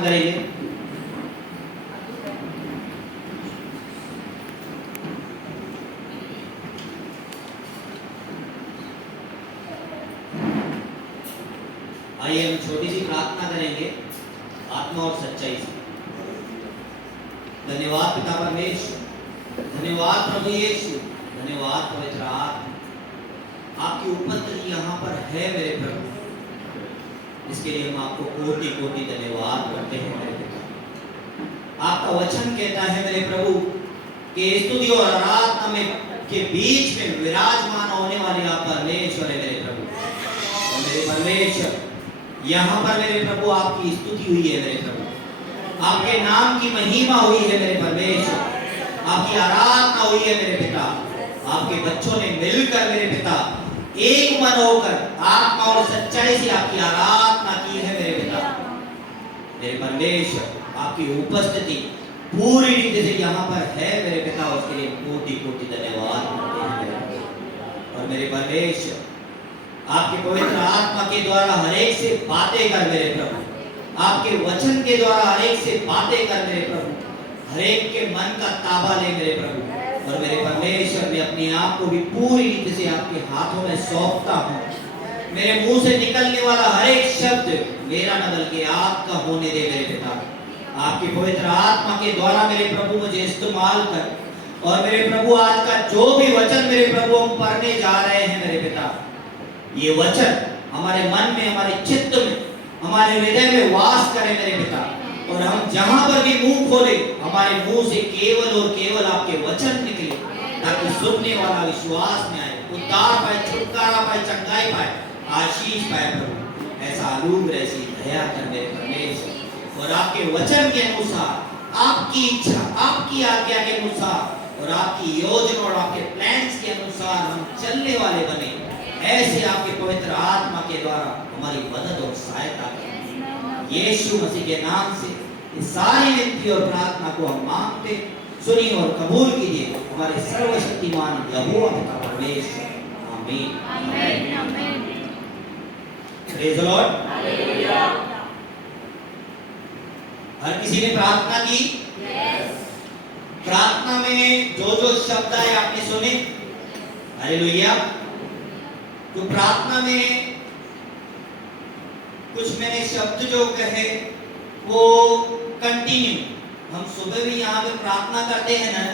प्रार्थना करेंगे। आइए हम छोटी सी प्रार्थना करेंगे आत्मा और सच्चाई से। धन्यवाद पिता परमेश्वर, धन्यवाद प्रभु यीशु, धन्यवाद पवित्र आत्मा, आपकी उपस्थिति यहाँ पर है मेरे प्रभु, इसके लिए हम आपको कोटि कोटि धन्यवाद करते हैं मेरे पिता। आपका वचन कहता है मेरे प्रभु कि स्तुति और आराधना में के बीच में विराजमान होने वाले आप परमेश्वर है मेरे प्रभु। और मेरे परमेश्वर यहाँ पर मेरे प्रभु आपकी स्तुति हुई है मेरे प्रभु, आपके नाम की महिमा हुई है मेरे परमेश्वर, आपकी आराधना हुई है मेरे पिता। आपके बच्चों ने मिलकर मेरे पिता एक मन होकर आत्मा और सच्चाई से आपकी आराधना की है मेरे पिता। मेरे परमेश्वर आपकी उपस्थिति पूरी रीति से यहाँ पर है मेरे पिता, उसके लिए कोटि कोटि धन्यवाद करते हैं मेरे पिता। और मेरे परमेश्वर आपके पवित्र आत्मा के द्वारा हर एक से बातें कर मेरे प्रभु, आपके वचन के द्वारा हर एक से बातें कर मेरे प्रभु, हर एक के मन का ताबा ले मेरे प्रभु। और मेरे परमेश्वर मैं अपने आप को भी पूरी रीति से आपके हाथों में सौंपता हूँ। मेरे मुंह से निकलने वाला हर एक शब्द मेरा न बल्कि आपका होने दे मेरे पिता। आपकी पवित्र आत्मा के द्वारा मेरे प्रभु मुझे इस्तेमाल कर, और मेरे प्रभु आज का जो भी वचन मेरे प्रभु हम पढ़ने जा रहे हैं मेरे पिता, ये वचन हमारे मन में, हमारे चित्त में, हमारे हृदय में वास करे मेरे पिता। और हम जहां पर भी मुंह खोले हमारे मुंह से केवल और केवल आपके वचन निकले, ताकि सुनने वाला विश्वास में आए, उद्धार पाए, छुटकारा पाए, चंगाई पाए, आशीष पाए प्रभु। ऐसा अनुग्रह ऐसी दया कर मेरे परमेश्वर, और आपके वचन के अनुसार, आपकी इच्छा, आपकी आज्ञा के अनुसार और आपकी योजना और आपके प्लान्स के अनुसार हम चलने वाले बने। ऐसे आपके पवित्र आत्मा के द्वारा हमारी मदद और सहायता करें। यीशु मसीह के नाम से इस सारी विनती और प्रार्थना को हम मांगते, सुनिए और कबूल कीजिए हमारे सर्वशक्तिमान यहोवा पिता परमेश्वर। आमीन। आमीन। आमीन। Praise the Lord. हालेलुया। हर किसी ने प्रार्थना की? यस। प्रार्थना में जो जो शब्द आए आपने सुने? हालेलुया। तो प्रार्थना में कुछ मैंने शब्द जो कहे वो कंटिन्यू, हम सुबह भी यहाँ पे प्रार्थना करते हैं ना,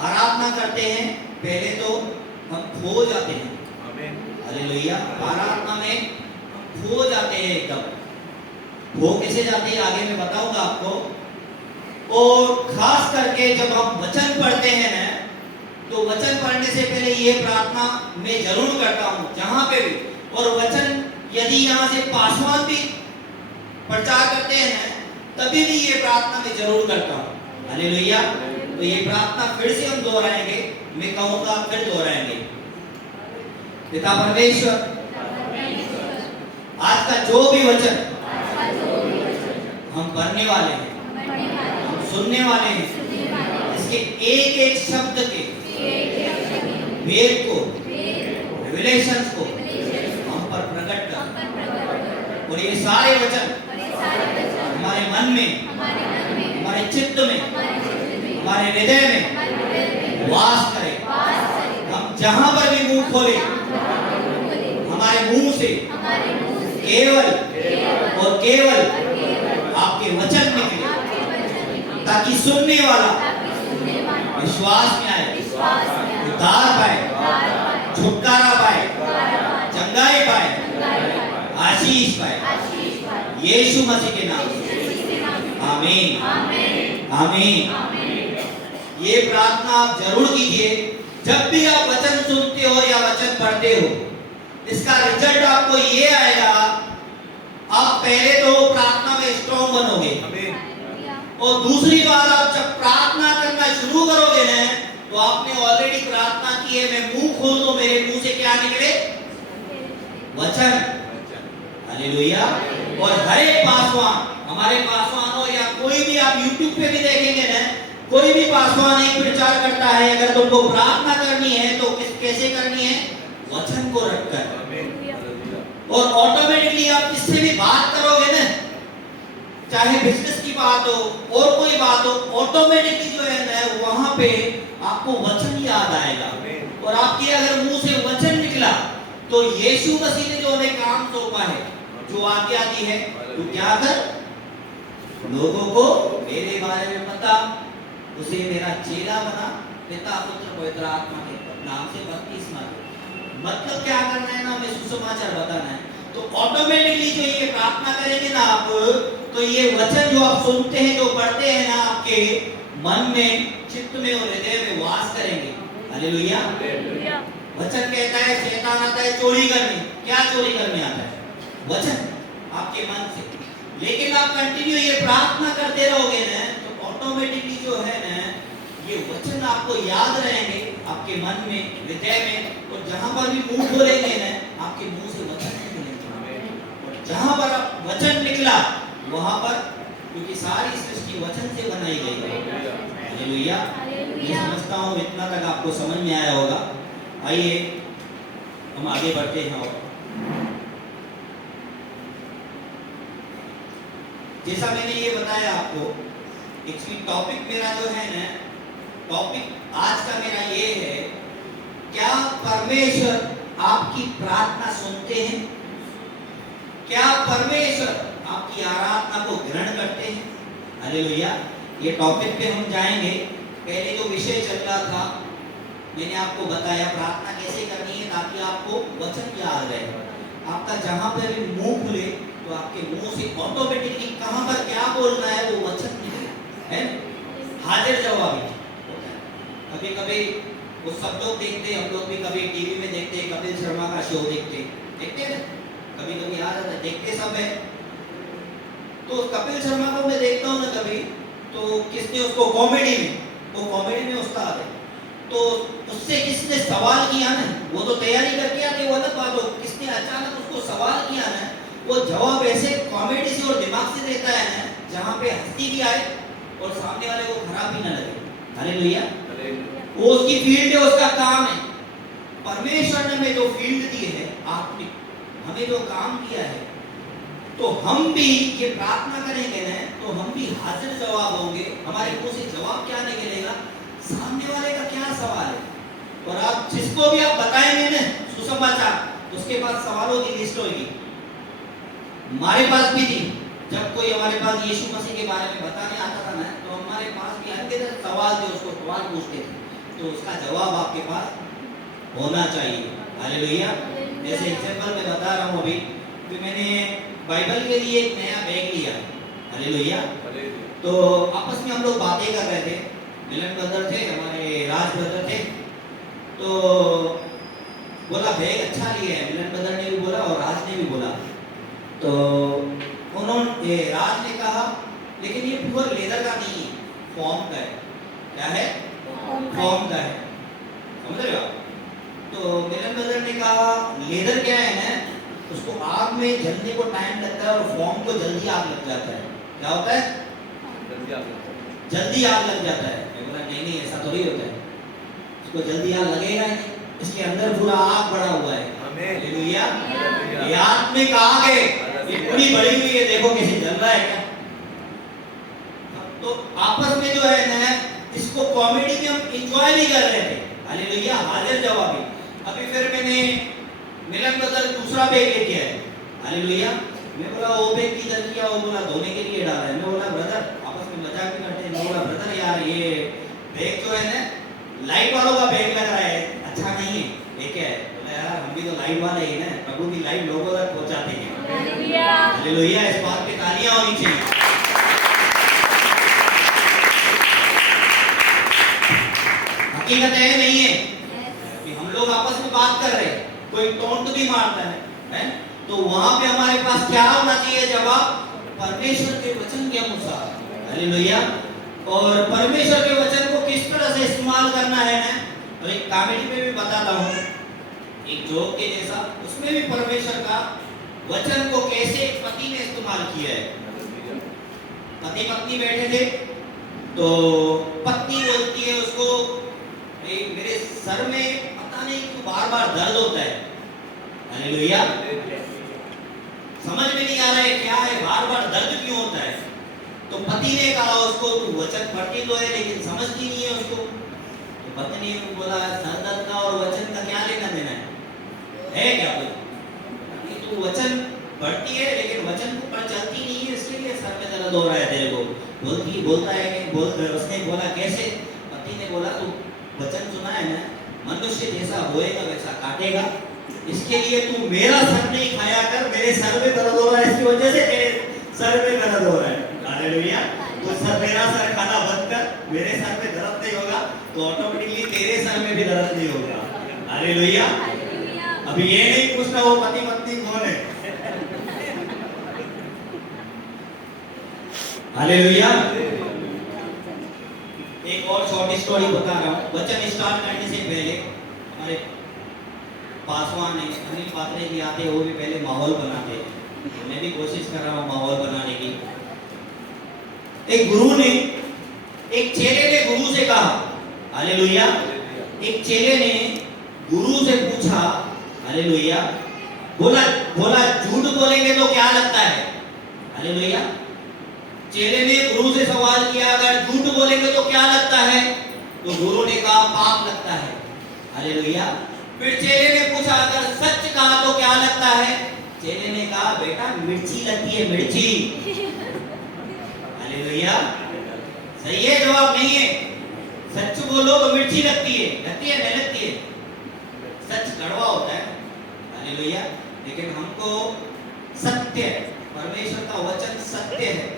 आराधना करते हैं, पहले तो हम खो जाते हैं। आमीन। हालेलुया। आराधना में हम खो जाते हैं एकदम। खो कैसे जाते हैं आगे मैं बताऊंगा आपको। और खास करके जब हम वचन पढ़ते हैं ना, तो वचन पढ़ने से पहले ये प्रार्थना मैं जरूर करता हूँ जहां पे भी। और वचन यदि यहाँ से पासवान भी प्रचार करते हैं तभी भी ये प्रार्थना मैं जरूर करता हूँ। हालेलुया। तो ये प्रार्थना फिर से हम दोहराएंगे, मैं कहूँगा फिर दोहराएंगे। पिता परमेश्वर, आज का जो भी वचन हम पढ़ने वाले हैं, हम सुनने वाले हैं, इसके एक एक शब्द के वेद को, रिविलेशंस को हम पर प्रकट कर, और ये सारे वचन हमारे मन में, हमारे चित्त में, हमारे हृदय में वास करे। हम जहां पर भी मुंह खोले हमारे मुंह से केवल और केवल आपके वचन निकले, ताकि सुनने वाला विश्वास में आए, उद्धार पाए, छुटकारा पाए, चंगाई पाए, आशीष पाए। यीशु मसीह के नाम से आमीन। आमीन। ये प्रार्थना आप जरूर कीजिए जब भी आप वचन सुनते हो या वचन पढ़ते हो। इसका रिजल्ट आपको ये आएगा, आप पहले तो प्रार्थना में स्ट्रॉन्ग बनोगे, और दूसरी बात आप जब प्रार्थना करना शुरू करोगे ना, तो आपने ऑलरेडी प्रार्थना की है, मैं मुंह खोल दूं, मेरे मुंह से क्या निकले? वचन। हालेलुया। और हर एक पासवान, हमारे पासवान हो या कोई भी, आप YouTube पे भी देखेंगे ना, कोई भी पासवान एक प्रचार करता है, अगर तुमको प्रार्थना करनी है तो कैसे करनी है? वचन को रखकर। और ऑटोमेटिकली आप किससे भी बात करोगे ना, चाहे बिजनेस की बात हो और कोई बात हो, ऑटोमेटिकली जो है ना वहां पे आपको वचन याद आएगा। और आपके अगर मुंह से वचन निकला तो यीशु मसीह ने जो हमें काम सौंपा है, जो आज्ञा दी है, तो क्या कर, लोगों को मेरे बारे में बता, उसे मेरा चेला बना, पिता पुत्र पवित्र आत्मा के नाम से बपतिस्मा दे। मतलब क्या करना है ना, हमें सुसमाचार बताना है। तो ऑटोमेटिकली जो ये प्रार्थना करेंगे ना आप, तो ये वचन जो आप सुनते हैं, जो पढ़ते हैं ना, आपके मन में, चित्त में और हृदय में वास करेंगे। हालेलुया। वचन कहता है शैतान आता है चोरी करने। क्या चोरी करने आता है? वचन आपके मन से। लेकिन आप कंटिन्यू ये प्रार्थना करते रहोगे ना, तो ऑटोमेटिकली जो है ना, ये वचन आपको याद रहेंगे आपके मन में, हृदय में। और जहां पर भी मुंह खोलेंगे ना, आपके मुंह से वचन निकलेंगे। और जहां पर वचन निकला वहां पर, क्योंकि सारी सृष्टि वचन से बनाई गई है। हालेलुया। मैं समझता हूँ इतना तक आपको समझ में आया होगा। आइए हम आगे बढ़ते हैं। और जैसा मैंने ये बताया आपको, एक्चुअली टॉपिक मेरा जो है ना, टॉपिक आज का मेरा ये है, क्या परमेश्वर आपकी प्रार्थना सुनते हैं? क्या परमेश्वर आपकी आराधना को ग्रहण करते हैं? हालेलुया। ये टॉपिक पे हम जाएंगे। पहले जो विषय चल रहा था, मैंने आपको बताया प्रार्थना कैसे करनी है ताकि आपको वचन याद रहे। आपका जहां पर भी मुंह खुले तो आपके मुंह से ऑटोमेटिकली कहां पर क्या बोलना है वो वचन निकले, है हाजिर जवाबी होता है। कभी कभी वो सब लोग देखते हैं, हम लोग भी कभी टीवी में देखते हैं, कपिल शर्मा का शो देखते हैं, कभी कभी आ जाता है, देखते सब है। तो कपिल शर्मा को मैं देखता हूँ ना कभी, तो किसने उसको कॉमेडी में, वो कॉमेडी में उस्ताद है, तो उससे किसने सवाल किया ना, वो तो तैयारी करके आते, वो अलग बात हो, किसने अचानक उसको सवाल किया ना, वो जवाब ऐसे कॉमेडी से और दिमाग से देता है ना, जहाँ पे हंसी भी आए और सामने वाले को खराब भी ना लगे। हालेलुया। वो उसकी फील्ड है, उसका काम है। परमेश्वर ने हमें जो फील्ड दी है, आपने हमें जो काम किया है, तो हम भी ये प्रार्थना करेंगे ना, तो हम भी हाजिर जवाब होंगे। हमारे मुंह से जवाब क्या निकलेगा, सामने वाले का क्या सवाल है। और आप जिसको भी आप बताएंगे ना सुसमाचार, उसके पास सवालों की लिस्ट होगी। हमारे पास भी थी, जब कोई हमारे पास यीशु मसीह के बारे में बताने आता था ना, तो हमारे पास भी अनगिनत सवाल थे, उसको सवाल पूछते थे, तो उसका जवाब आपके पास होना चाहिए। हालेलुया। जैसे एग्जांपल मैं बता रहा हूँ अभी, कि मैंने बाइबल के लिए एक नया बैग लिया। हालेलुया। तो आपस में हम लोग बातें कर रहे थे, मिलन ब्रदर थे, हमारे राज ब्रदर थे, तो बोला बैग अच्छा लिया है, मिलन ब्रदर ने भी बोला और राज ने भी बोला। तो उन्होंने, राज ने कहा लेकिन ये प्योर लेदर का नहीं है, फॉर्म का है। क्या है? फॉर्म का है, समझ रहे हो? तो मिलन ब्रदर ने कहा लेदर क्या है ना, उसको आग में जलने को टाइम लगता है और फॉर्म को जल्दी आग लग जाता है। क्या होता है? जल्दी आग लग जाता है। मैं बोला नहीं नहीं, ऐसा थोड़ी होता है, उसको जल्दी आग लगेगा ही नहीं, इसके अंदर पूरा आग बढ़ा हुआ है। हालेलुया। ये आत्मिक आग है, ये पूरी बढ़ी हुई है, देखो कैसे जल रहा है क्या। तो आपस में जो है ना, इसको कॉमेडी में हम एंजॉय भी कर रहे थे। हालेलुया। हाजिर जवाबी। अभी फिर मैंने मिलन ब्रदर दूसरा बैग लेके आए। हालेलुया। मैं बोला वो बैग किधर किया, वो बोला धोने के लिए डाला है। मैं बोला ब्रदर, आपस में मजाक भी करते हैं। मैं बोला ब्रदर यार ये बैग जो है ना, लाइट वालों का बैग लग रहा है, अच्छा नहीं है, ये क्या है? बोला यार हम भी तो लाइट वाले ही ना, प्रभु की लाइट लोगों तक पहुंचाते हैं। हालेलुया। हालेलुया। इस बात पे तालियां होनी चाहिए। हकीकत है नहीं है कि हम लोग आपस में बात कर रहे हैं, कोई टोंट भी मारता है, तो वहां पे हमारे पास क्या होना चाहिए जवाब? परमेश्वर के वचन के अनुसार। हालेलुया। और परमेश्वर के वचन को किस तरह से इस्तेमाल करना है ना, तो एक कॉमेडी में भी बताता हूँ, एक जोक के जैसा, उसमें भी परमेश्वर का वचन को कैसे एक पति ने इस्तेमाल किया है। पति पत्नी बैठे थे, तो पत्नी बोलती है उसको, मेरे सर में पता नहीं क्यों बार बार दर्द होता है। हालेलुया। समझ में नहीं आ रहा है क्या है, बार बार दर्द क्यों होता है। तो पति ने कहा उसको, तू वचन पढ़ती तो है लेकिन समझती नहीं है उसको। तो पत्नी ने बोला, सर दर्द का और वचन का क्या लेना देना है क्या कोई? कि तू वचन पढ़ती है लेकिन वचन को पर चलती नहीं है, इसके लिए सर में दर्द हो रहा है तेरे को। बोलता है कि उसने बोला कैसे? पति ने बोला, तू वचन सुना है ना, मनुष्य जैसा होएगा वैसा काटेगा, इसके लिए तू मेरा सर नहीं खाया कर, मेरे सर में दर्द हो रहा है, इसकी वजह से तेरे सर में दर्द हो रहा है। हालेलुया। तो सर, मेरा सर खाना बंद कर, मेरे सर में दर्द नहीं होगा तो ऑटोमेटिकली तेरे सर में भी दर्द नहीं होगा। हालेलुया। अभी ये नहीं पूछना वो पति पत्नी कौन है। हालेलुया। एक और शॉर्ट स्टोरी बता रहा हूँ। वचन स्टार्ट करने से पहले हमारे पासवान है अनिल पात्रे जी आते, वो भी पहले माहौल बनाते हैं। मैं भी कोशिश कर रहा हूँ माहौल बनाने की। एक गुरु ने, एक चेले ने गुरु से कहा, हालेलुया, एक चेले ने गुरु से पूछा, हालेलुया, बोला झूठ बोलेंगे तो क्या लगता है? हालेलुया। चेले ने गुरु से सवाल किया, अगर झूठ बोलेंगे तो क्या लगता है? तो गुरु ने कहा पाप लगता है। हालेलुया। फिर चेले ने पूछा, अगर सच कहा तो क्या लगता है? चेले ने कहा, बेटा मिर्ची लगती है, मिर्ची। हालेलुया। सही है, जवाब नहीं है। सच बोलो तो मिर्ची लगती है, नहीं लगती है। सच कड़वा होता है। हालेलुया। लेकिन हमको सत्य, परमेश्वर का वचन सत्य है,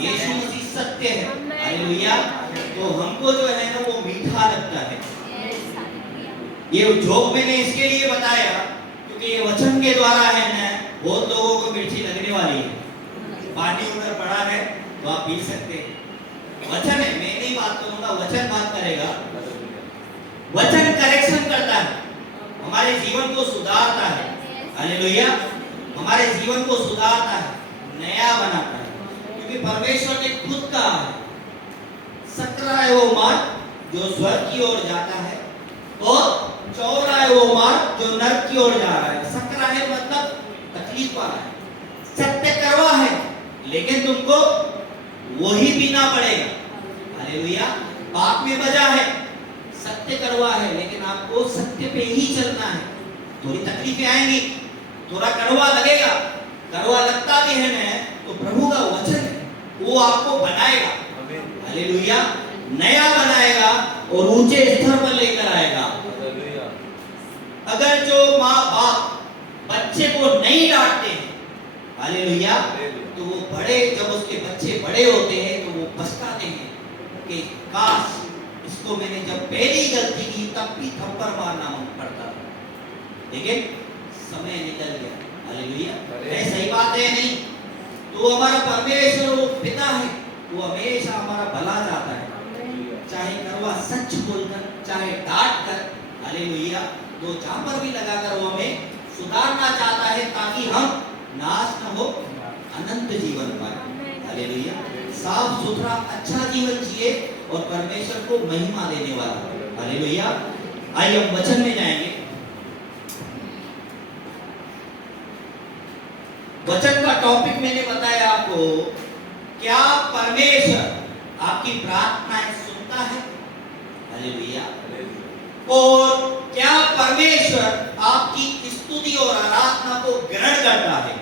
यीशु मसीह सत्य है। हालेलुया। तो हमको जो है ना वो मीठा लगता है। ये जोक मैंने इसके लिए बताया क्योंकि ये वचन के द्वारा है ना, बहुत लोगों को मिर्ची लगने वाली है। पानी उधर पड़ा है तो आप पी सकते हैं। वचन है, मैं नहीं बात करूंगा, वचन बात करेगा। वचन करेक्शन करता है, हमारे जीवन को सुधारता है। हालेलुया। हमारे जीवन को सुधारता है, नया बनाता है। क्योंकि परमेश्वर ने खुद कहा है, सकरा है वो मार्ग जो स्वर्ग की ओर जाता है और चौड़ा है वो मार्ग जो नरक की ओर जा रहा है। सकरा है मतलब तकलीफ वाला है, सत्य करवा है लेकिन तुमको वही पीना पड़ेगा। हालेलुया। पाप में बजा है, सत्य करवा है लेकिन आपको सत्य पे ही चलना है। थोड़ी तकलीफें आएंगी, थोड़ा कड़वा लगेगा, कड़वा लगता भी है ना, तो प्रभु का वचन है, वो आपको बनाएगा। हालेलुया। नया बनाएगा और ऊंचे स्तर पर लेकर आएगा। अगर जो माँ बाप बच्चे को नहीं डांटते हैं, हालेलुया, तो वो बड़े, जब उसके बच्चे बड़े होते हैं तो वो पछताते हैं कि काश इसको मैंने जब पहली गलती की तब भी थप्पड़ मारना मन पड़ता था, लेकिन समय निकल गया। हालेलुया। सही बात है नहीं? तो हमारा परमेश्वर वो पिता है, वो हमेशा हमारा भला चाहता है, चाहे करवा सच बोलकर, चाहे डांट कर। हालेलुया। दो चापर भी लगाकर वो हमें सुधारना चाहता है ताकि हम नाश न हो, अनंत जीवन पाए। हालेलुया। साफ सुथरा अच्छा जीवन जिए और परमेश्वर को महिमा देने वाला। हालेलुया। आइए हम वचन में जाएंगे। वचन का टॉपिक मैंने बताया आपको, क्या परमेश्वर आपकी प्रार्थनाएं सुनता है? हालेलुया। और क्या परमेश्वर आपकी स्तुति और आराधना को ग्रहण करता है?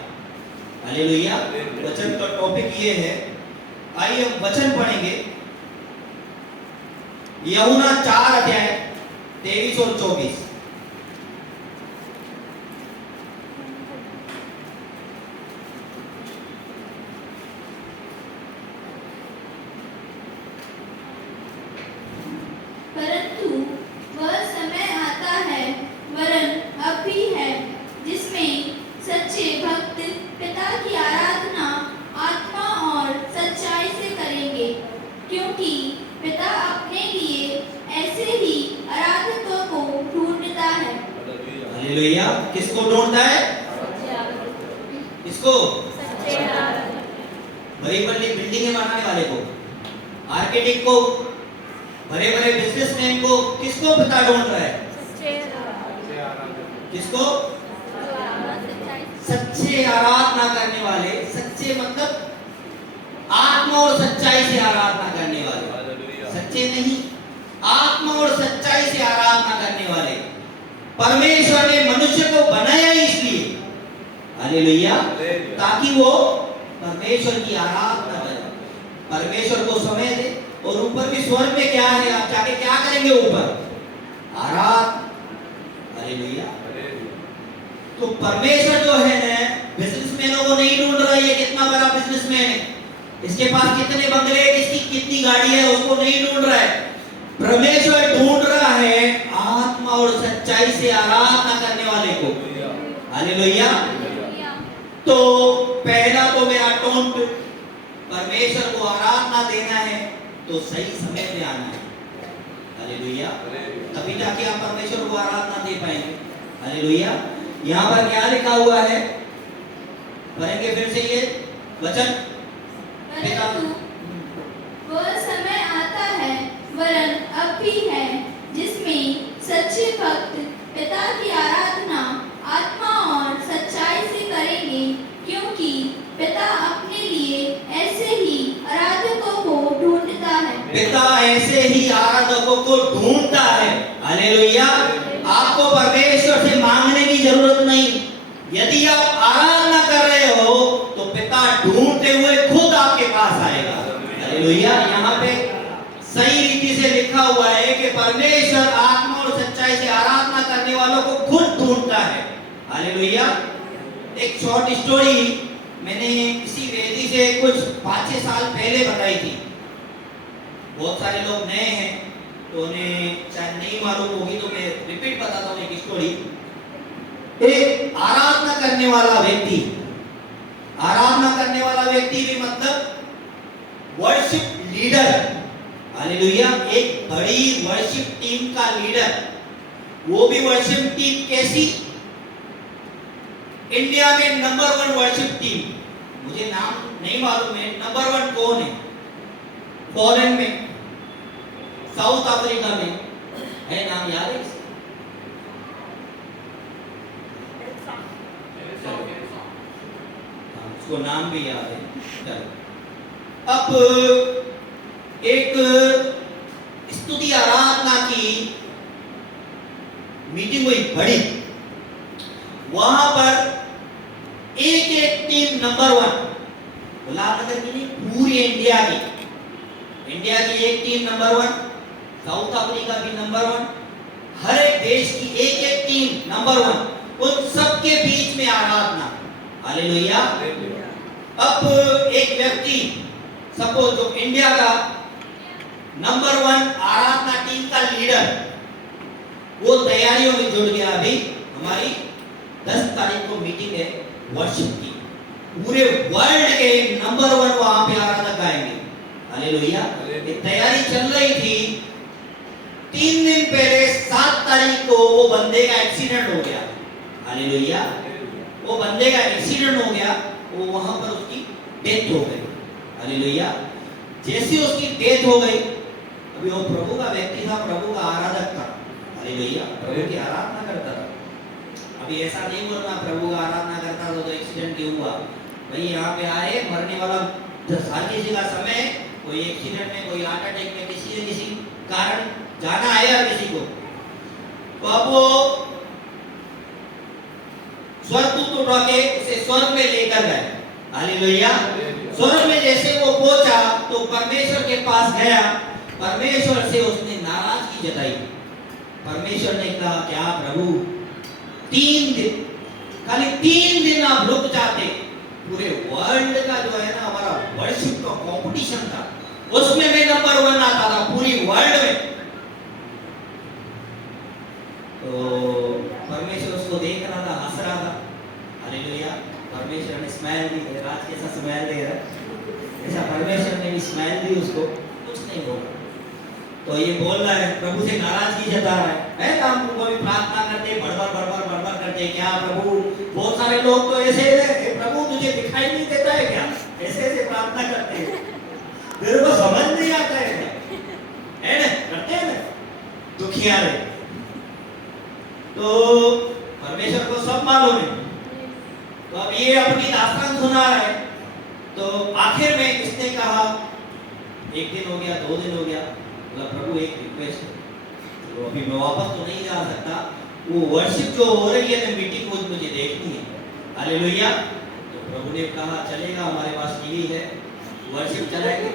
हालेलुया। वचन का टॉपिक ये है। आइए हम वचन पढ़ेंगे। यूहन्ना 4 अध्याय 23 और 24। परंतु वह समय आता है, वरन अब भी है, जिसमें सच्चे भक्त पिता की आराधना आत्मा और सच्चाई से करेंगे, क्योंकि पिता अपने लिए ऐसे ही आराधकों को ढूंढता है। हालेलुया। किसको ढूंढता है? किसको? बड़ी बड़ी बिल्डिंगें बनाने वाले को, आर्किटेक्ट को, बड़े बड़े बिजनेसमैन को, किसको पिता ढूंढ रहा है? किसको? सच्चे आराधना करने वाले। सच्चे मतलब आत्मा और से आराधना करने वाले, सच्चे नहीं, आत्मा और सच्चाई से आराधना करने वाले। परमेश्वर ने मनुष्य को बनाया इसलिए, हालेलुया, ताकि वो परमेश्वर की आराधना करे, परमेश्वर को समय दे। और ऊपर भी स्वर्ग में क्या है, आप जाके क्या करेंगे ऊपर? आराधना, हालेलुया। तो परमेश्वर जो है ना, बिजनेसमैनों को नहीं ढूंढ रहा है ये कितना बड़ा बिजनेसमैन है, इसके पास कितने बंगले, किसकी कितनी गाड़ी है, उसको नहीं ढूंढ रहा है। परमेश्वर ढूंढ रहा है आत्मा और सच्चाई से आराधना करने वाले को, हालेलुया। तो पहला तो मेरा टोन, परमेश्वर को आराधना देना है तो सही समय पे आना है, हालेलुया, तभी जाके आप परमेश्वर को आराधना दे पाएंगे, हालेलुया। यहाँ पर क्या लिखा हुआ है, पढ़ेंगे फिर से ये वचन। परंतु वह समय आता है, वरन अब भी है, जिसमें सच्चे भक्त पिता की आराधना आत्मा और सच्चाई से करेंगे, क्योंकि पिता अपने लिए ऐसे ही आराधकों को ढूंढता है। पिता ऐसे ही आराधकों को ढूंढता है, हालेलुया। आपको परमेश्वर से मांगने की जरूरत नहीं, यदि आप आराधना कर रहे हो तो पिता ढूंढते हुए खुद आपके पास आएगा, हालेलुया। यहाँ पे सही रीति से लिखा हुआ है कि परमेश्वर आत्मा और सच्चाई से आराधना करने वालों को खुद ढूंढता है, हालेलुया। एक शॉर्ट स्टोरी मैंने किसी वेदी से कुछ 5-6 साल पहले बताई थी। बहुत सारे लोग नए हैं तो उन्हें शायद नहीं मालूम होगी, तो मैं रिपीट बताता हूँ एक स्टोरी। एक आराधना करने वाला व्यक्ति, आराधना करने वाला व्यक्ति भी मतलब वर्शिप लीडर, हालेलुया, एक बड़ी वर्शिप टीम का लीडर। वो भी वर्शिप टीम कैसी? इंडिया में नंबर 1 वर्शिप टीम, मुझे नाम नहीं मालूम है, नंबर 1 कौन है? फॉरेन में, साउथ अफ्रीका में है, नाम याद है? उसको नाम भी याद है। चलो, अब एक स्तुति आराधना की मीटिंग हुई बड़ी, वहां पर एक टीम नंबर 1, उल्लासनगर की नहीं, पूरी इंडिया की एक टीम नंबर 1, साउथ अफ्रीका भी नंबर 1, हर एक देश की एक टीम नंबर 1, उन सबके बीच में आराधना, हालेलुया। अब एक व्यक्ति, सपोज जो इंडिया का नंबर 1 आराधना टीम का लीडर, वो तैयारियों में जुट गया। अभी हमारी 10 तारीख को मीटिंग है वर्शिप की, पूरे वर्ल्ड के नंबर 1 वहां पे आराधक आएंगे, हालेलुया। ये तैयारी चल रही थी। 3 दिन पहले 7 तारीख को वो बंदे का एक्सीडेंट हो गया, हालेलुया। वो बंदे का एक्सीडेंट हो गया, वो वहां पर उसकी डेथ हो गई, हालेलुया। जैसे उसकी डेथ हो गई, अभी वो प्रभु का व्यक्ति था, प्रभु का आराधक था, हालेलुया, प्रभु की आराधना करता था। अभी ऐसा नहीं बोलना प्रभु का आराधना करता था तो एक्सीडेंट क्यों हुआ। भाई यहाँ पे आए, मरने वाला हर किसी का समय, कोई एक्सीडेंट में, कोई हार्ट अटैक में, किसी न किसी कारण जाना है हर किसी को। तो अब वो स्वर्गदूत उठा के उसे स्वर्ग में लेकर गए, हालेलुया। स्वर्ग में जैसे वो पहुंचा तो परमेश्वर के पास गया, परमेश्वर से उसने नाराजगी जताई। परमेश्वर ने कहा क्या प्रभु, 3 दिन, खाली 3 दिन आप रुक जाते, पूरे वर्ल्ड का जो है ना हमारा वर्शिप का कंपटीशन था, उसमें मैं नंबर 1 आता था पूरी वर्ल्ड में। तो परमेश्वर उसको देख रहा था, हंस रहा था, हालेलुया। परमेश्वर ने स्माइल दी, राज कैसा स्माइल दे रहा, ऐसा परमेश्वर ने भी स्माइल दी उसको, कुछ नहीं बोला। तो ये बोल रहा है, प्रभु से नाराजगी जता रहा है तो हम लोग भी प्रार्थना करते, बड़बड़ करते, क्या प्रभु, बहुत सारे लोग तो ऐसे है, प्रभु तुझे दिखाई नहीं देता है क्या, ऐसे प्रार्थना करते हैं, तेरे को समझ नहीं आता है ना, करते हैं ना, दुखिया रहे। तो परमेश्वर को सब मालूम है। तो अब ये अपनी दास्तान सुना रहा है। तो आखिर में इसने कहा, एक दिन हो गया, 2 दिन हो गया, बोला प्रभु एक रिक्वेस्ट है, तो अभी मैं वापस तो नहीं जा सकता, वो वर्शिप जो हो रही है ना मीटिंग वो मुझे देखनी है। हालेलुया। तो प्रभु ने कहा चलेगा, हमारे पास टीवी है, वर्शिप चलाएंगे।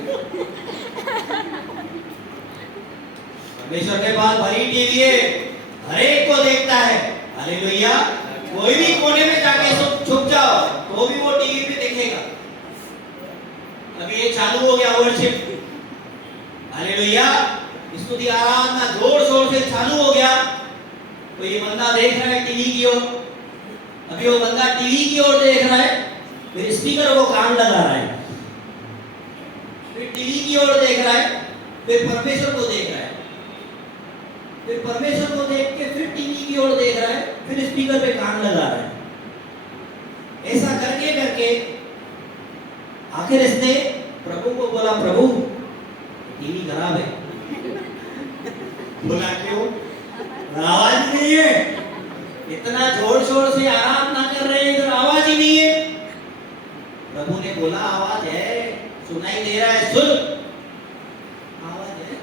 परमेश्वर के पास बड़ी टीवी है, हर एक को देखता है। हालेलुया। कोई भी कोने में जाके छुप जाओ तो भी वो टीवी पे देखेगा। अभी ये चालू हो गया वर्शिप, हालेलुया, स्तुति आराधना जोर शोर से चालू हो गया, तो ये बंदा देख रहा है टीवी की ओर। अभी वो बंदा टीवी की ओर देख रहा है, फिर स्पीकर को कान लगा रहा है, फिर टीवी की ओर देख रहा है, फिर परमेश्वर को देख रहा है, फिर परमेश्वर को देख के फिर टीवी की ओर देख रहा है, फिर स्पीकर पे कान लगा रहा है। ऐसा करके करके आखिर इसने प्रभु को बोला, प्रभु टीवी खराब है। बोला क्यों? आवाज नहीं है, इतना जोर शोर से आराधना कर रहे हैं, इधर आवाज ही नहीं है। प्रभु ने बोला आवाज है, सुनाई दे रहा है, सुन, आवाज है।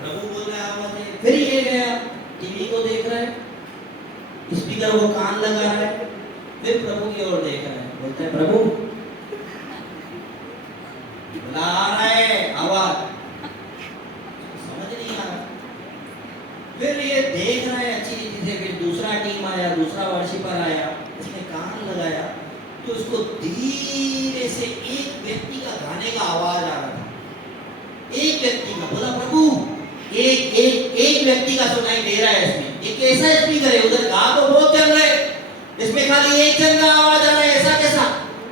प्रभु बोल रहा है आवाज है, फिर ये गया टीवी को देख रहा है, स्पीकर को कान लगा रहा है, फिर प्रभु की ओर देख रहा है, बोलता है प्रभु बोला आ रहा है आवाज, समझ नहीं आ रहा। फिर ये देख रहा है अच्छी रीति से, फिर दूसरा टीम आया, दूसरा वर्शिपर आया, उसने कान लगाया तो उसको धीरे से एक व्यक्ति का गाने का आवाज आ रहा था, एक व्यक्ति का। बोला प्रभु एक एक एक व्यक्ति का सुनाई दे रहा है इसमें, ये कैसा स्पीकर है? उधर गा तो बहुत चल रहे, इसमें खाली एक जन का आवाज आ रहा है, ऐसा कैसा?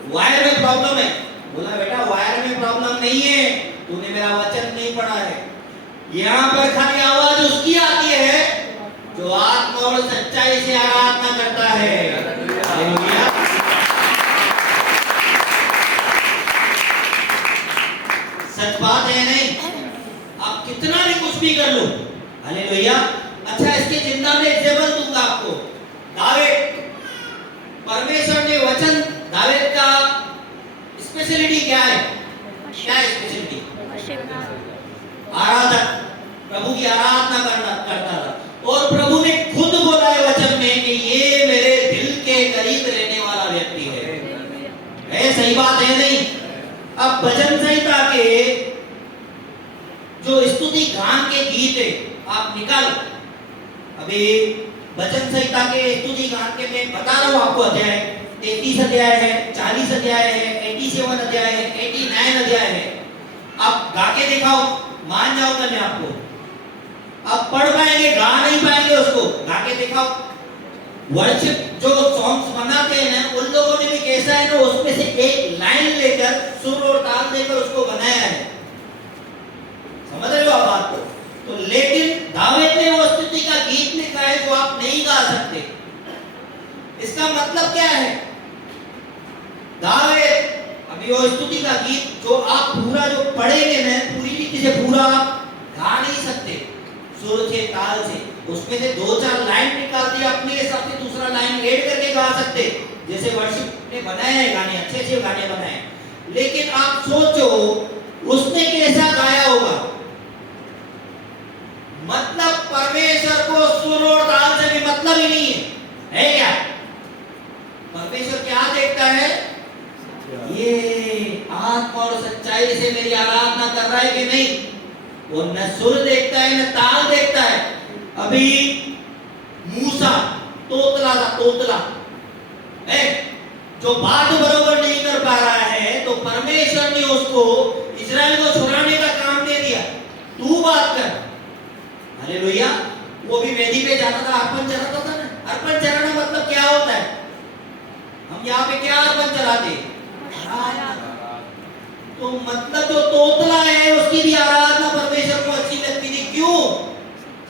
वायर में प्रॉब्लम है। बोला बेटा वायर में प्रॉब्लम नहीं है, तूने मेरा वचन नहीं पढ़ा है, यहाँ पर खाली आवाज उसकी आती है जो आत्मा और सच्चाई से आराधना करता है। हालेलुया। सच बात है नहीं? आप कितना भी कुछ भी कर लो। हालेलुया। अच्छा इसके जिंदा में एग्जाम्पल दूंगा आपको। दाऊद, परमेश्वर ने वचन, दाऊद का स्पेशलिटी क्या है? क्या है स्पेशलिटी? आराधना, प्रभु की आराधना करता था। और प्रभु ने खुद बोला है वचन में कि ये मेरे दिल के करीब रहने वाला व्यक्ति है। सही बात है नहीं? अब भजन संहिता के जो स्तुति गान के गीत है आप निकालो। अभी भजन संहिता के स्तुति गान के मैं बता रहा हूं आपको, अध्याय 33 अध्याय है, 40 अध्याय है, 87 अध्याय है, 89 अध्याय है। आप गा के दिखाओ, मान जाऊंगा मैं आपको। आप पढ़ पाएंगे, गा नहीं पाएंगे, उसको गा के दिखाओ। वर्शिप जो सॉन्ग्स बनाते हैं ना, उन लोगों ने भी कैसा है ना, उसमें से एक लाइन लेकर सुर और ताल देकर उसको बनाया है। समझ रहे हो आप बात को? तो लेकिन दाऊद ने वो स्तुति का गीत लिखा है जो आप नहीं गा सकते। इसका मतलब क्या है? दाऊद अभी वो स्तुति का गीत जो आप पूरा जो पढ़ेंगे ना, पूरी रीति से पूरा आप गा नहीं सकते सुर से ताल से। उसमें से 2-4 लाइन निकाल दिया, अपने हिसाब से दूसरा लाइन ऐड करके गा सकते, जैसे वर्शिप ने बनाए हैं गाने, अच्छे अच्छे गाने बनाए। लेकिन आप सोचो उसने कैसा गाया होगा। मतलब परमेश्वर को सुर और ताल से भी मतलब ही नहीं है क्या? परमेश्वर क्या देखता है? ये आत्मा और सच्चाई से मेरी आराधना कर रहा है कि नहीं। वो न सुर देखता है न ताल देखता है। अभी मूसा तोतला था, तोतला है जो बात बरोबर नहीं कर पा रहा है, तो परमेश्वर ने उसको इस्राएल को छुड़ाने का काम दे दिया, तू बात कर। हालेलुया। वो भी वेदी पे जाता था, अर्पण चढ़ाता था ना। अर्पण चढ़ाना मतलब क्या होता है? हम यहाँ पे क्या अर्पण चढ़ाते? तो मतलब जो तोतला है उसकी भी आराधना परमेश्वर को अच्छी लगती थी। क्यों?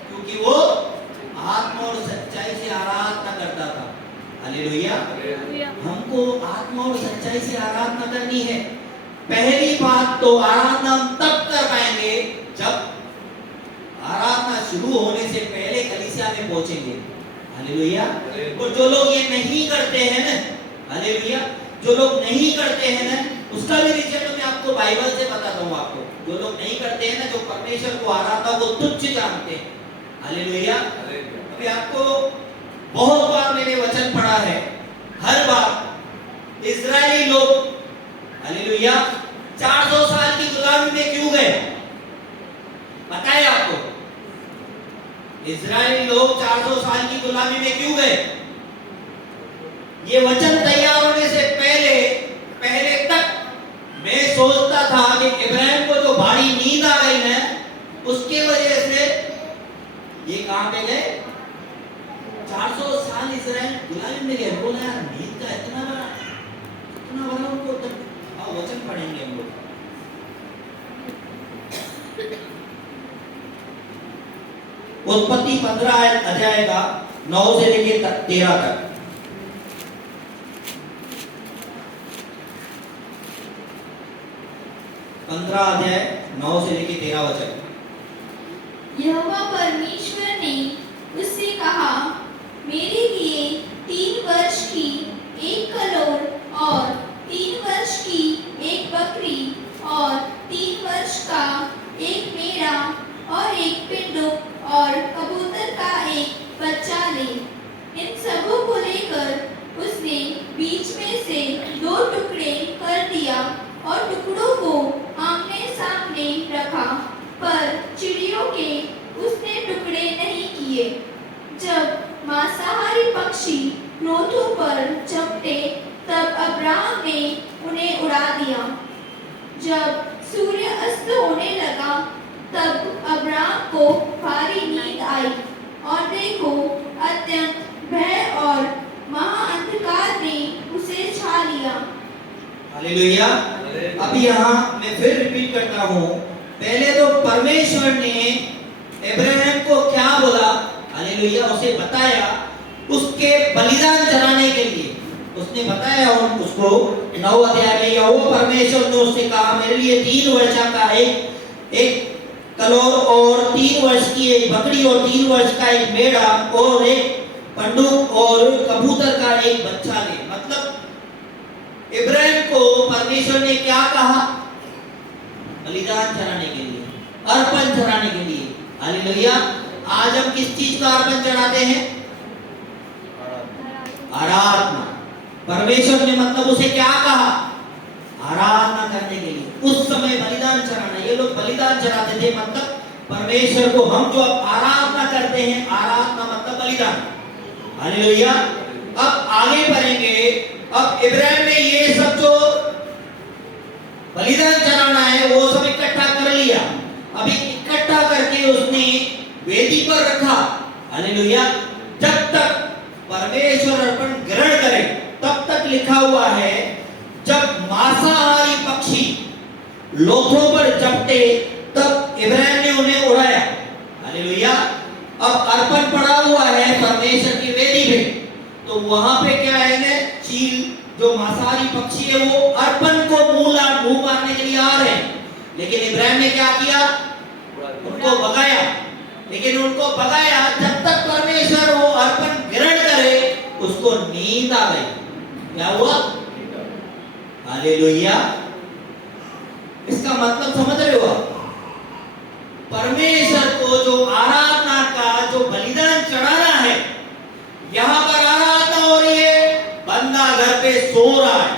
क्योंकि वो आत्मा और सच्चाई से आराधना करता था। हालेलुया। हमको आत्मा और सच्चाई से आराधना करनी है। पहली बात तो आराधना हम तब कर पाएंगे जब आराधना शुरू होने से पहले कलीसिया में पहुंचेंगे। हालेलुया। और जो लोग ये नहीं करते हैं ना, हालेलुया, जो लोग नहीं करते हैं ना, उसका भी रिजल्ट मैं आपको आपको बाइबल से बताता हूँ आपको, जो लोग नहीं करते हैं ना, जो परमेश्वर को आराधना वो तुच्छ जानते हैं। हालेलुया। अभी आपको बहुत बार मैंने वचन पढ़ा है, हर बार इजरायली लोग, हालेलुया, 400 साल की गुलामी में क्यों गए? पता है आपको? इजरायली लोग 400 साल की गुलामी में क्यों गए? ये वचन तैयार होने से पहले तक मैं सोचता था कि इब्राहिम को जो भारी नींद आ गई है, उसके वजह से ये कहां पे गए? 400 साल इजराइल गुलामी में गए। बोला यार नींद का इतना बड़ा उनको, आओ वचन पढ़ेंगे हम लोग। उत्पत्ति 15 अध्याय का 9 से लेके 13 तक। 15 अध्याय 9 से लेके 13 वचन। यहोवा परमेश्वर ने उससे कहा, मेरे लिए 3 वर्ष की एक कलोर और 3 वर्ष की एक बकरी और 3 वर्ष का एक मेढ़ा और एक पिंडुक और कबूतर का एक बच्चा ले। इन सबों को लेकर उसने बीच में से 2 टुकड़े कर दिया और टुकड़ों को आमने सामने रखा, पर चिड़ियों के उसने टुकड़े नहीं किए। जब मांसाहारी पक्षी लोथों पर झपटे, तब अब्राहम ने उन्हें उड़ा दिया। जब सूर्य अस्त होने लगा, तब अब्राहम को भारी नींद आई, और देखो अत्यंत भय और महाअंधकार ने उसे छा लिया। हालेलुया। अभी यहाँ मैं फिर रिपीट करता हूँ, पहले तो परमेश्वर ने इब्राहिम को क्या बोला? हालेलुया। उसे बताया उसके बलिदान चढ़ाने के लिए, उसने बताया उसको 9 अध्याय में, यहोवा परमेश्वर ने उससे कहा, मेरे लिए 3 वर्ष का एक कलोर और 3 वर्ष की एक बकरी और 3 वर्ष का एक मेढ़ा और एक पंडुक और कबूतर का एक बच्चा ले। मतलब इब्राहिम को परमेश्वर ने क्या कहा? बलिदान चढ़ाने के लिए, अर्पण चढ़ाने के लिए। हालेलुया। आज हम किस चीज का अर्पण चढ़ाते हैं? आराधना। परमेश्वर ने मतलब उसे क्या कहा? आराधना करने के लिए। उस समय बलिदान चढ़ाना, ये लोग बलिदान चढ़ाते थे, मतलब परमेश्वर को हम जो आराधना करते हैं, आराधना मतलब बलिदान। हालेलुया। अब आगे बढ़ेंगे। अब इब्राहिम ने ये सब जो बलिदान चढ़ाना है वो सब इकट्ठा कर लिया। अभी इकट्ठा करके उसने वेदी पर रखा। हालेलुया। जब तक परमेश्वर अर्पण ग्रहण करे तब तक लिखा हुआ है, जब मांसाहारी पक्षी लोथों पर झपटे तब इब्राहिम ने उन्हें उड़ाया। हालेलुया। अब अर्पण पड़ा हुआ है परमेश्वर की वेदी पे, तो वहां पे क्या है ना, चील जो मांसाहारी पक्षी है वो अर्पण को मुंह मारने के लिए आ रहे हैं, लेकिन इब्राहिम ने क्या किया? उनको भगाया। लेकिन उनको भगाया, जब तक परमेश्वर वो अर्पण ग्रहण करे उसको नींद आ गई। क्या हुआ? हालेलुया। इसका मतलब समझ रहे हो? परमेश्वर को जो आराधना का जो बलिदान चढ़ाना है, यहां पर आराधना हो रही है, बंदा घर पे सो रहा है।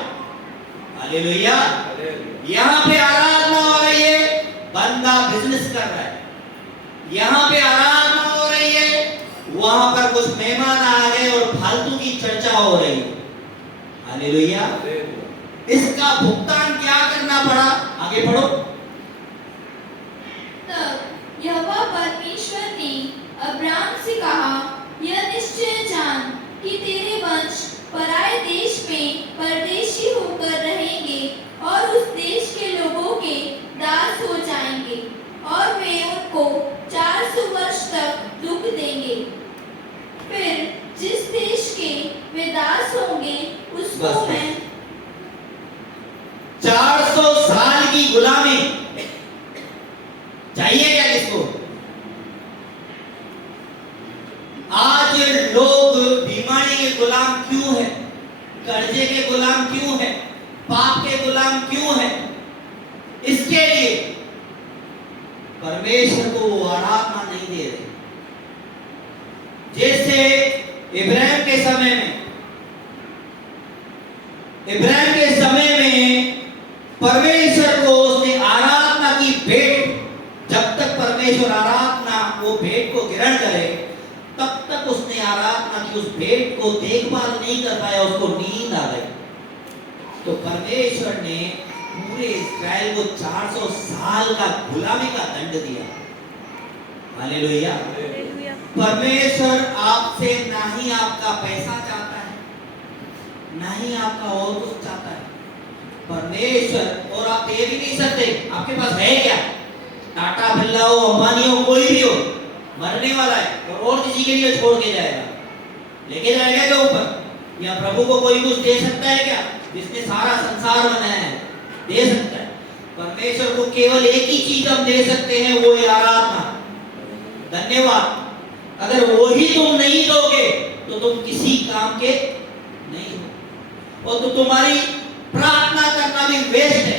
हालेलुया। यहां पे आराधना हो रही है, बंदा बिजनेस कर रहा है। यहां पे आराधना हो रही है, वहां पर कुछ मेहमान आ गए और फालतू की चर्चा हो रही है। हालेलुया। इसका भुगतान क्या करना पड़ा? आगे पढ़ो। तब यहोवा परमेश्वर ने अब्राहम से कहा, यह निश्चय जान कि तेरे वंश पराए देश में परदेशी होकर रहेंगे और उस देश के लोगों के दास हो जाएंगे, और वे उनको 400 वर्ष तक दुख देंगे। फिर जिस देश के वे दास होंगे उसको मैं 400 साल की गुलामी चाहिए क्या किसको? आज लोग बीमारी के गुलाम क्यों है? कर्जे के गुलाम क्यों है? पाप के गुलाम क्यों है? इसके लिए परमेश्वर को वो आराधना नहीं दे रहे। जैसे इब्राहिम के समय में परमेश्वर को उसने आराधना की भेंट, जब तक परमेश्वर आराधना वो भेंट को ग्रहण करे तब तक उसने आराधना की उस भेंट को देखभाल नहीं कर पाया, उसको नींद आ गई। तो परमेश्वर ने पूरे इस्राएल को 400 साल का गुलामी का दंड दिया। हालेलुया। परमेश्वर आपसे ना ही आपका पैसा चाहता है, ना ही आपका और कुछ चाहता है। परमेश्वर, और आप दे भी नहीं सकते, आपके पास है क्या? टाटा बिरला हो, अंबानी हो, कोई भी हो, मरने वाला है और किसी के लिए छोड़ के जाएगा। लेके जाएगा क्या ऊपर? या प्रभु को कोई कुछ दे सकता है क्या? जिसने सारा संसार बनाया है, दे सकता है। परमेश्वर को केवल एक ही चीज हम दे सकते हैं, वो है आराधना, धन्यवाद। अगर वो ही तुम नहीं दोगे तो तुम किसी काम के नहीं हो, और तो तुम्हारी प्रार्थना करना भी वेस्ट है,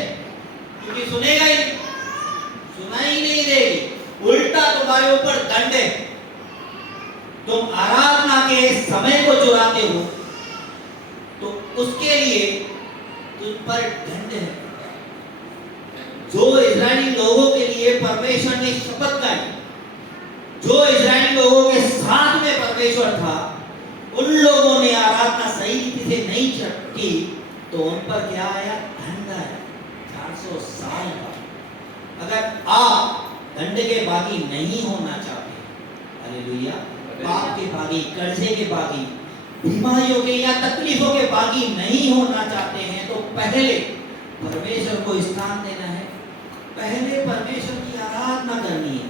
क्योंकि सुनेगा ही, सुना ही नहीं देगी, उल्टा तुम्हारे ऊपर दंड है। तुम आराधना के समय को चुराते हो तो उसके लिए तुम पर दंड है। जो इजरायली लोगों के लिए परमेश्वर ने शपथ खाई, जो इजरायली लोगों के साथ में परमेश्वर था, उन लोगों ने आराधना सही रीति से नहीं की तो उन पर क्या आया? दंड आया 400 साल का। अगर आप दंड के बागी नहीं होना चाहते, हालेलुया, पाप के बागी, कर्जे के बागी, बीमारियों के या तकलीफों के बागी नहीं होना चाहते हैं, तो पहले परमेश्वर को स्थान देना है, पहले परमेश्वर की आराधना करनी है।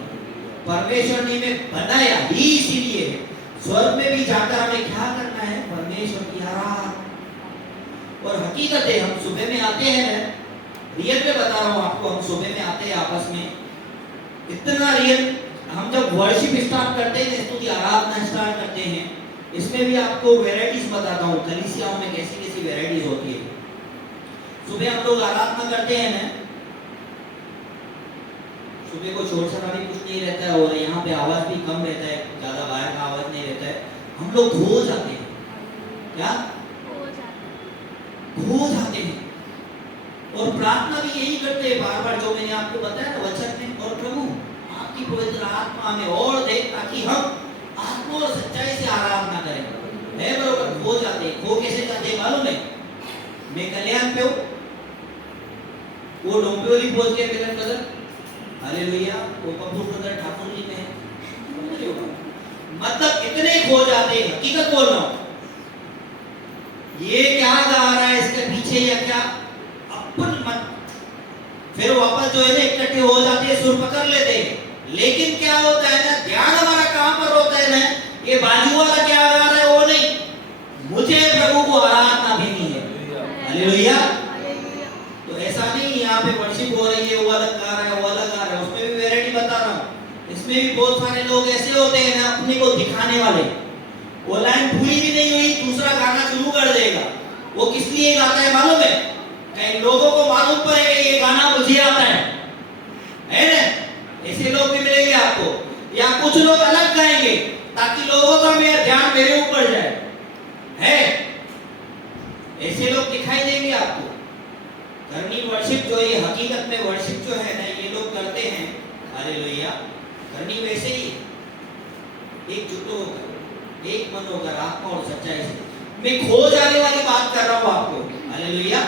परमेश्वर ने हमें बनाया ही इसीलिए, स्वर्ग में भी जाकर हमें क्या करना है? परमेश्वर की आराधना। और हकीकत है, हम सुबह में आते हैं, रियल में बता रहा हूँ आपको, हम सुबह में आते हैं आपस में, इतना रियल। हम जब वर्शिप स्टार्ट करते हैं, स्तुति आराधना स्टार्ट करते हैं, इसमें भी आपको वैरायटीज बताता हूँ कलीसियाओं में कैसी कैसी वैरायटीज होती है। सुबह हम लोग आराधना करते हैं ना, सुबह को शोर शराबा भी कुछ नहीं रहता है और यहाँ पे आवाज भी कम रहता है, ज्यादा बाहर का आवाज नहीं रहता है। हम लोग खो जाते हैं, क्या खो जाते हैं, और प्रार्थना भी यही करते हैं बार बार, जो मैंने आपको बताया ना वचन में, और प्रभु आपकी पवित्र आत्मा में और दे, ताकि हम आत्मा और सच्चाई से आराधना करें। है बरोबर, खो जाते हैं। खो कैसे जाते हैं मालूम है? मैं कल्याण पे हूँ, वो डोंबिवली पहुंच गया मिलन ब्रदर, हालेलुया, वो पप्पू ब्रदर ठाकुर जी में है, मतलब इतने खो जाते हैं। हकीकत बोल रहा हूँ, ये क्या गा रहा है इसके पीछे या क्या, अपन मत। फिर वापस जो है ना इकट्ठे हो जाते हैं, सुर पकड़ लेते हैं, लेकिन क्या होता है ना, ध्यान हमारा कहां पर होता है ना, ये बाजू वाला क्या गा रहा है वो नहीं, मुझे प्रभु को आराधना भी नहीं है। हालेलुया। तो ऐसा नहीं यहाँ पे वर्शिप हो रही है, वो अलग गा रहा है, वो अलग गा रहा है, उसमें भी वैरायटी बता रहा हूँ। इसमें भी बहुत सारे लोग ऐसे होते हैं ना, अपने को दिखाने वाले, वो लाइन पूरी भी नहीं हुई दूसरा गाना शुरू कर देगा। वो किस लिए गाता है मालूम है? कई लोगों को मालूम पड़ेगा ये गाना मुझे आता है ना? ऐसे लोग भी मिलेंगे आपको, या कुछ लोग अलग गाएंगे ताकि लोगों का मेरा ध्यान मेरे ऊपर जाए, है ऐसे लोग दिखाई देंगे आपको। करनी वर्शिप जो ये हकीकत में वर्शिप जो है ना, ये लोग करते हैं, हालेलुया, करनी वैसे ही एकजुट होकर, एक मन होकर, आत्मा और सच्चाई से। मैं खो जाने वाली बात कर रहा हूँ आपको, हालेलुया।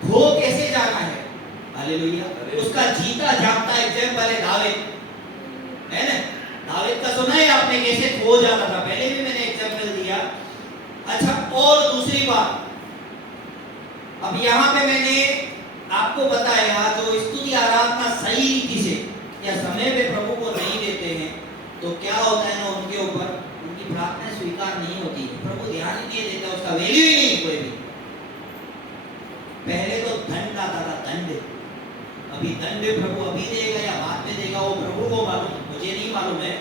खो कैसे जाना है? हालेलुया। उसका जीता जागता एग्जाम्पल है दाऊद, है ना? दाऊद का सुना है आपने कैसे खो जाता था, पहले भी मैंने एग्जाम्पल दिया। अच्छा, और दूसरी बात, अब यहाँ पे मैंने आपको बताया, जो स्तुति आराधना सही रीति से या समय पे प्रभु को नहीं देते हैं, तो क्या होता है ना, उनके ऊपर उनकी प्रार्थना स्वीकार नहीं होती, प्रभु ध्यान ही नहीं देता, उसका वैल्यू ही नहीं कोई भी। पहले तो दंड आता था, दंड, अभी दंड प्रभु अभी देगा या बाद में देगा वो प्रभु को मालूम, मुझे नहीं मालूम है,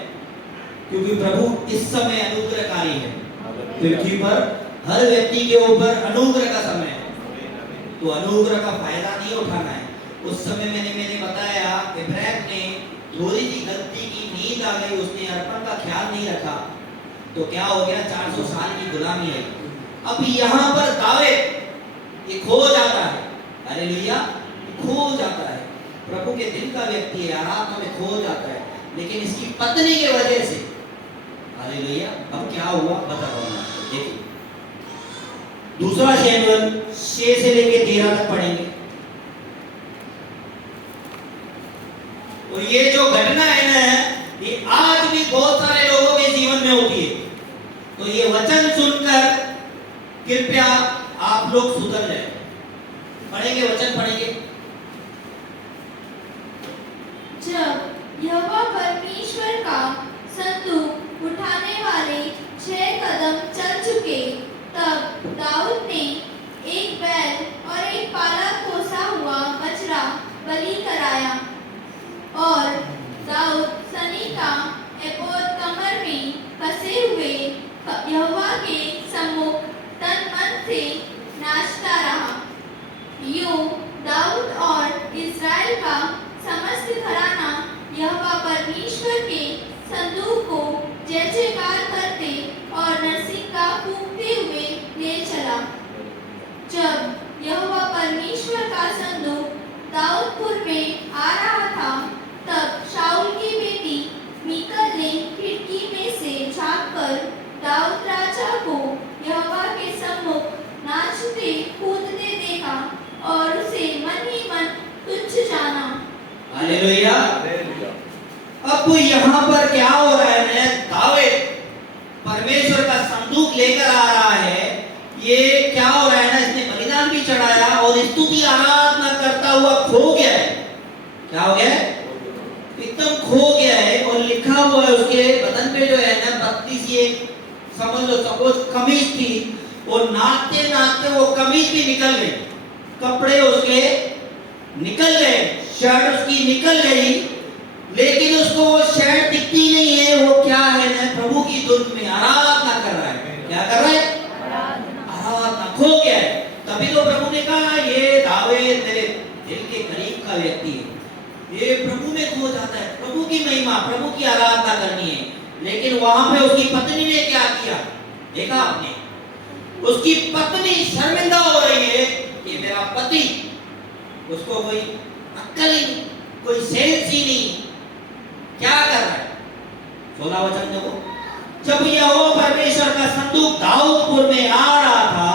क्योंकि प्रभु इस समय अनुग्रहकारी है। पृथ्वी पर हर व्यक्ति के ऊपर अनुग्रह का समय है, तो अनुग्रह का फायदा नहीं उठाना है। उस समय मैंने बताया इब्राहिम ने थोड़ी सी गलती की, नींद आ गई, उसने अर्पण का ख्याल नहीं रखा, तो क्या हो गया, 400 साल की गुलामी आई। अब यहाँ पर दाऊद ये खो जाता है, हालेलुया, खो जाता है, प्रभु के दिल का व्यक्ति है, आराधना में खो जाता है, लेकिन इसकी पत्नी के वजह से, हालेलुया, अब क्या हुआ बता रहा हूं आपको। देखिए दूसरा शमूएल 6 से लेके 13 तक पढ़ेंगे। और ये जो घटना है ना, ये आज भी बहुत सारे लोगों के जीवन में होती है। तो ये वचन सुनकर कृपया आप लोग सुधर जाए। पढ़ेंगे, वचन पढ़ेंगे। जब यहोवा परमेश्वर का संदूक उठाने वाले 6 कदम चल चुके, तब दाऊद ने एक बैल और एक पाला कोसा हुआ बछड़ा बलि कराया, और दाऊद सनी का एपोद कमर में फंसे हुए यहोवा के सम्मुख तन मन से नाचता रहा। यूं दाऊद और इस्राएल का समस्त घराना यहोवा परमेश्वर के संदूक को जय जयकार करते और नरसिंगा फूंकते हुए ले चला। जब यहोवा परमेश्वर का संदूक दाऊदपुर में आ रहा था, तब शाऊल की बेटी मीकल ने खिड़की में से झांककर दाऊद राजा को यहोवा के सम्मुख नाचते कूदते देखा और उसे मन ही मन तुच्छ जाना। हालेलुया। अब यहाँ पर क्या हो रहा है, दाऊद परमेश्वर का संदूक लेकर आ रहा है। ये क्या हो रहा है ना, इसने बलिदान भी चढ़ाया और स्तुति आराधना करता हुआ खो गया है। क्या हो गया है, एकदम खो गया है। और लिखा हुआ है उसके बदन पे जो है ना, पतली सी एक समझ लो सपोज कमीज थी, और नाचते नाचते वो कमीज भी निकल गई, कपड़े उसके निकल गए, शर्ट उसकी निकल गई, लेकिन उसको वो शर्ट दिखती नहीं है। वो क्या है ना, प्रभु की धुन में आराधना कर रहा है। क्या कर रहा है, आराधना, खो गया है। तभी तो प्रभु ने कहा ये दाऊद मेरे दिल के करीब का व्यक्ति है, ये प्रभु में खो जाता है, प्रभु की महिमा, प्रभु की आराधना करनी है। लेकिन वहां पे उसकी पत्नी ने क्या किया, देखा आपने, उसकी पत्नी शर्मिंदा हो रही है कि मेरा पति, उसको कोई अक्ल ही नहीं, कोई सेंस ही नहीं, क्या कर रहा है। 16 वचन देखो। जब यहोवा परमेश्वर का संदूक दाऊदपुर में आ रहा था,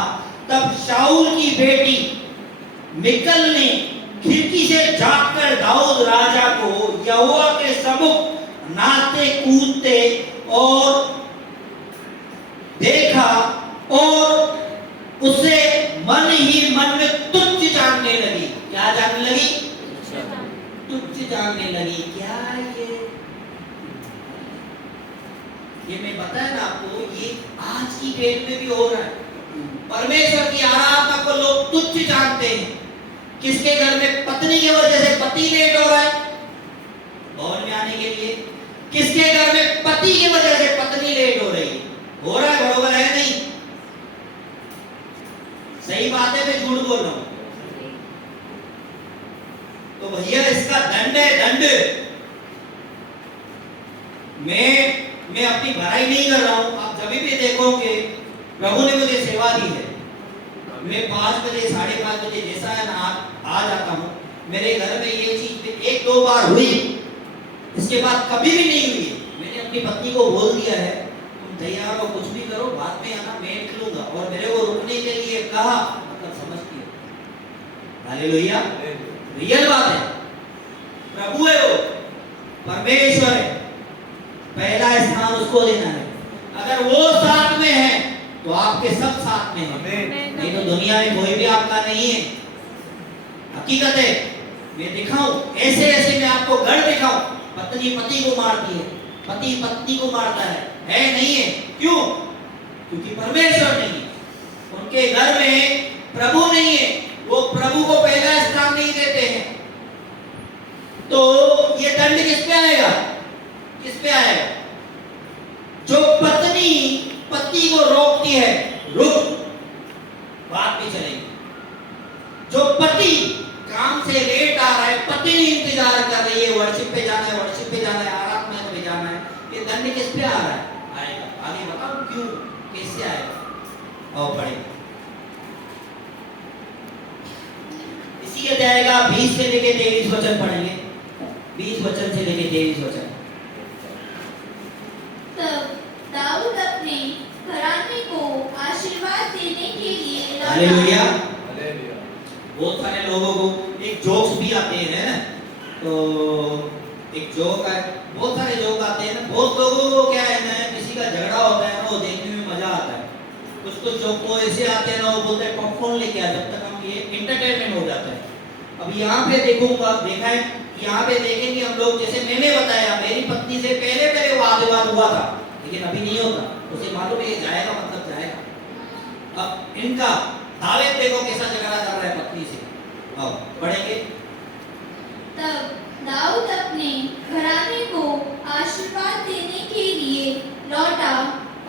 तब शाऊल की बेटी मिकल ने खिड़की से झांककर दाऊद राजा को यहोवा के सम्मुख नाचते कूदते और देखा, और उसे मन ही मन में तुच्छ जानने लगी। क्या जानने लगी, तुच्छ जानने लगी। क्या ये मैं बताया ना आपको, ये आज की डेट में भी हो रहा है। परमेश्वर की आराधना को लोग तुच्छ जानते हैं। किसके घर में पत्नी की वजह से पति लेट हो रहा है भवन में आने के लिए, किसके घर में पति की वजह से पत्नी लेट हो रही है, हो रहा है, बरोबर है नहीं, सही बात है, मैं झूठ बोल रहा हूं। तो भैया इसका दंड है, दंड। मैं अपनी भलाई नहीं कर रहा हूं। आप जब भी देखोगे प्रभु ने मुझे सेवा दी है, मैं 5 बजे 5:30 बजे जैसा है ना आ जाता हूँ। मेरे घर में ये चीज 1-2 बार हुई, इसके बाद कभी भी नहीं हुई। मैंने अपनी पत्नी को बोल दिया है, तुम तैयार हो, कुछ भी करो, बाद में आना, मैं निकलूंगा। और मेरे को रुकने के लिए कहा, मतलब समझती हो। हालेलुया, रियल बात है। प्रभु है वो, परमेश्वर है, पहला स्थान उसको देना है। अगर वो साथ में है तो आपके सब साथ में हैं, नहीं तो दुनिया में कोई भी आपका नहीं है। हकीकत है, मैं दिखाऊं ऐसे ऐसे, मैं आपको गढ़ दिखाऊं। पत्नी पति को मारती है, पति पत्नी को मारता है नहीं है। क्यों? क्योंकि परमेश्वर नहीं है, उनके घर में प्रभु नहीं है, वो प्रभु को पहला स्थान नहीं देते हैं। तो ये दंड किस पे आएगा, किस पे आएगा? जो पत्नी पति को रोकती है, रुक, बात भी चलेगी। जो पति काम से लेट आ रहा और पढ़े इसी अध्याय का 20 से लेके 23 वचन पढ़ेंगे। 20 वचन से लेके 23 वचन। तब दाऊद अपने घराने को आशीर्वाद देने के लिए हालेलुया। बहुत सारे लोगों को एक जोक्स भी आते हैं ना, तो एक जोक है, बहुत सारे जोक आते हैं ना। बहुत लोगों को क्या है ना, किसी का झगड़ा होता है ना, वो देखने में मजा आता है। कुछ जोक वो ऐसे आते हैं ना, वो बोलते हैं पॉपकॉर्न लेके आ, जब तक हम ये एंटरटेनमेंट हो जाता है। अब यहाँ पे देखा है, यहाँ पे देखेंगे हम लोग, जैसे मैंने बताया मेरी पत्नी से पहले वाद विवाद हुआ था, लेकिन अभी नहीं होता। उसे मालूम है ये जाएगा, मतलब जाएगा। अब इनका दावेद देखो कैसा झगड़ा कर रहा है पत्नी से। अब पढ़ेंगे। तब दाऊद अपने घराने को आशीर्वाद देने के लिए लौटा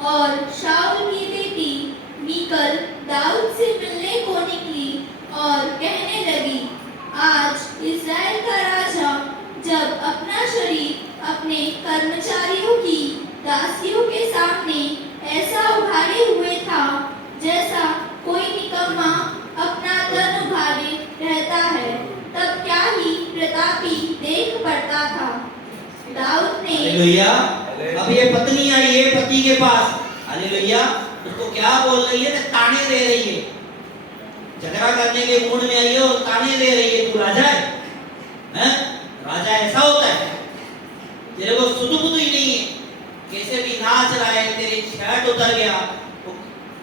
और शाऊल की बेटी मीकल दाऊद से मिलने को निकली और कहने लगी, आज इस्राएल का राजा जब अपना शरीर अपने कर्मचारियों की दासियों के सामने ऐसा उभारे हुए था जैसा कोई निकम्मा अपना तन उभारे रहता है, तब क्या ही प्रतापी देख पड़ता था। दाऊद ने हालेलुया। अब ये पत्नी आई है पति के पास, हालेलुया, उसको क्या बोल रही है ना, ताने दे रही है। झगड़ा करने के मूड में आई है और ताने दे रही है, तू राजा है, हैं? राजा ऐसा होता है, तेरे को सुध बुध ही नहीं है, कैसे भी नाच रहा है, तेरी शर्ट उतर गया,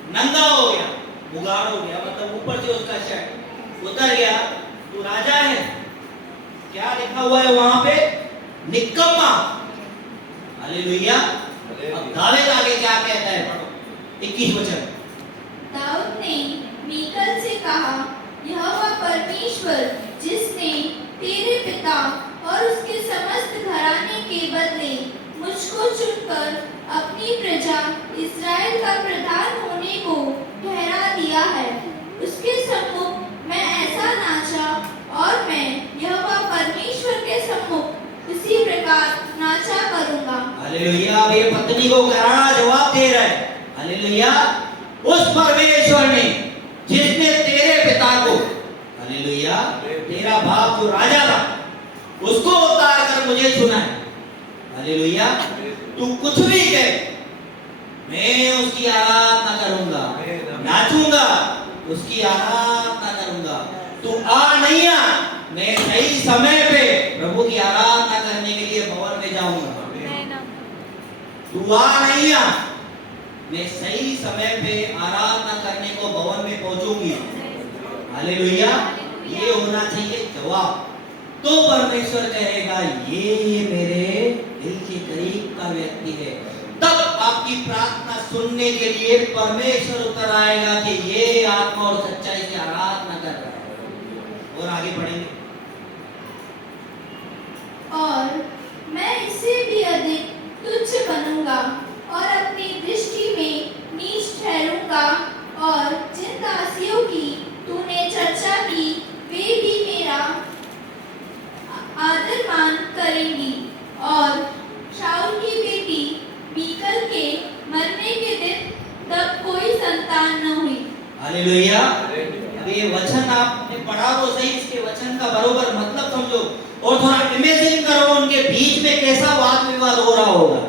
नंगा हो गया, बुगाड़ हो गया, मतलब ऊपर से उसका शर्ट उतर गया, तू राजा है। क्या लिखा हुआ है वहां पे? निकम्मा। हालेलुया। अब दाऊद आगे क्या कहता है, पढ़ो 21 वचन। दाऊद ने मीकल से कहा, यहोवा परमेश्वर जिसने तेरे पिता और उसके समस्त घराने के बदले मुझको चुनकर अपनी प्रजा इस्राएल का प्रधान होने को ठहरा दिया है, उसके सम्मुख मैं ऐसा नाचा और मैं यहोवा परमेश्वर के सम्मुख उसी प्रकार नाचा करूंगा। हालेलुया। अब ये पत्नी को करारा जवाब दे रहा है, हालेलुया, उस परमेश्वर ने जिसने तेरे पिता को, हालेलुया, तेरा बाप जो राजा था उसको उतार कर मुझे चुना है, हालेलुया, तू कुछ भी कहे मैं उसकी आराधना करूंगा, नाचूंगा, उसकी आराधना करूंगा। तू आ नहीं आ, मैं सही समय पे प्रभु की आराधना करने के लिए भवन में जाऊंगा। तू आ नहीं आ, मैं सही समय पे आराधना करने को भवन में पहुंचूंगी। हालेलुया। ये होना चाहिए जवाब। तो परमेश्वर कहेगा ये मेरे दिल के करीब का व्यक्ति है। तब आपकी प्रार्थना सुनने के लिए परमेश्वर उतर आएगा कि ये आत्मा और सच्चाई से आराधना कर रहा है। और आगे बढ़ेंगे। और मैं इससे भी अधिक तुच्छ बनूंगा और अपनी दृष्टि में नीच ठहरूंगा, और जिन दासियों की तूने चर्चा की वे भी मेरा आदर मान करेंगी। और शाऊल की बेटी मीकल के मरने के दिन तब कोई संतान न हुई। हालेलुया। अब ये वचन आपने पढ़ा तो सही, इसके वचन का बरोबर मतलब समझो और थोड़ा इमेजिन करो उनके बीच में कैसा वाद विवाद हो रहा होगा।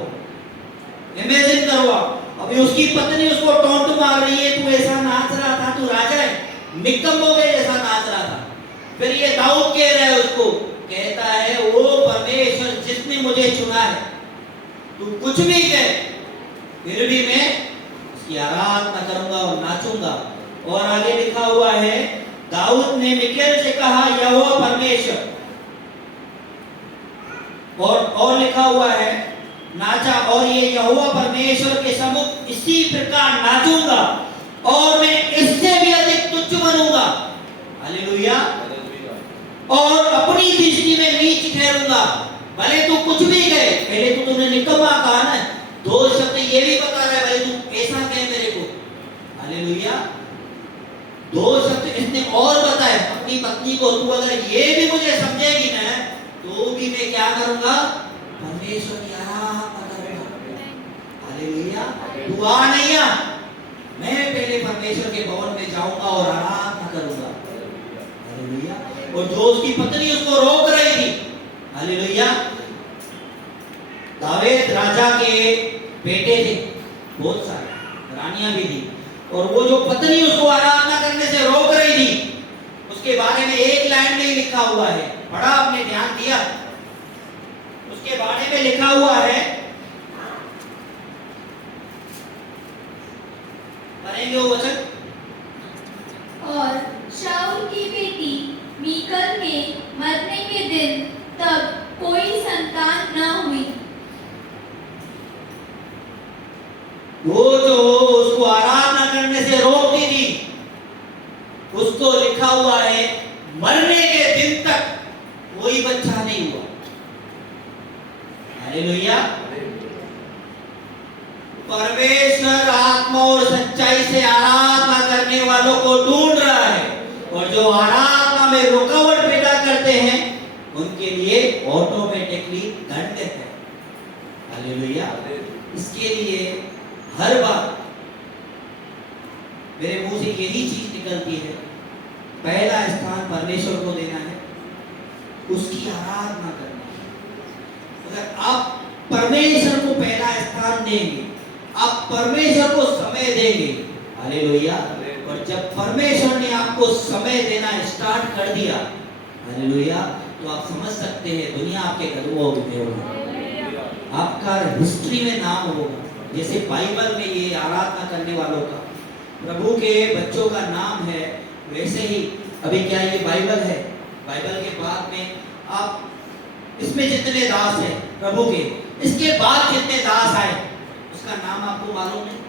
इमेजिन करो आप। अभी उसकी पत्नी उसको टोंट मार रही है, तू ऐसा नाच रहा था, तू राजा है, निकम्मों के जैसा नाच रहा था। फिर ये दाऊद कह रहा है उसको, कहता है वो परमेश्वर जिसने मुझे चुना है, तू कुछ भी कहे फिर भी मैं उसकी आराधना करूंगा और नाचूंगा। और आगे लिखा हुआ है, दाऊद ने मिकाएल से कहा यहोवा परमेश्वर, और लिखा हुआ है नाचा, और ये यहोवा परमेश्वर के सम्मुख इसी प्रकार नाचूंगा और मैं इससे भी अधिक तुच्छ बनूंगा। हालेलुया। और अपनी दृष्टि में नीच ठहरूंगा। भले तू कुछ भी कहे, पहले तो तुमने निकम्मा कहा ना, दो शब्द ये भी बता रहा है, भले तू ऐसा कहे मेरे को, हालेलुया, दो शब्द इसने और बताए अपनी पत्नी को, तू अगर ये भी मुझे समझेगी ना तो भी मैं क्या करूंगा, परमेश्वर की आराधना करूंगा। हालेलुया। तू आ नहीं आ, मैं पहले परमेश्वर और आराधना करूंगा। हालेलुया। और जो उसकी पत्नी उसको रोक रही थी, हालेलुया, दाऊद राजा के बेटे थे, बहुत सारे रानियां भी थी, और वो जो पत्नी उसको आराधना करने से रोक रही थी, उसके बारे में एक लाइन में ही लिखा हुआ है, पढ़ा आपने, ध्यान दिया? उसके बारे में लिखा हुआ है, पढ़ेंगे वो वचन। और शाऊल की बेटी मीकल के मरने के दिन तब कोई संतान न हुई। वो जो उसको आराधना करने से रोकती थी, उसको लिखा हुआ है मरने के दिन तक कोई बच्चा नहीं हुआ। हालेलुया। परमेश्वर आत्मा और सच्चाई से आराधना करने वालों को ढूंढ रहा है, और जो आराधना में रुकावट पैदा करते हैं उनके लिए ऑटोमेटिकली दंड है। हालेलुया। इसके लिए हर बार मेरे मुंह से यही चीज निकलती है, पहला स्थान परमेश्वर को देना है, उसकी आराधना करना है। अगर आप परमेश्वर को पहला स्थान देंगे, आप परमेश्वर को समय देंगे, हालेलुया, और जब परमेश्वर ने आपको समय देना स्टार्ट कर दिया, हालेलुया, तो आप समझ सकते हैं दुनिया आपके कदमों में होगा, आपका हिस्ट्री में नाम होगा। जैसे बाइबल में ये आराधना करने वालों का, प्रभु के बच्चों का नाम है, वैसे ही अभी क्या ये बाइबल है, बाइबल के बाद में आप इसमें जितने दास हैं प्रभु के, इसके बाद जितने दास आए उसका नाम आपको मालूम नहीं?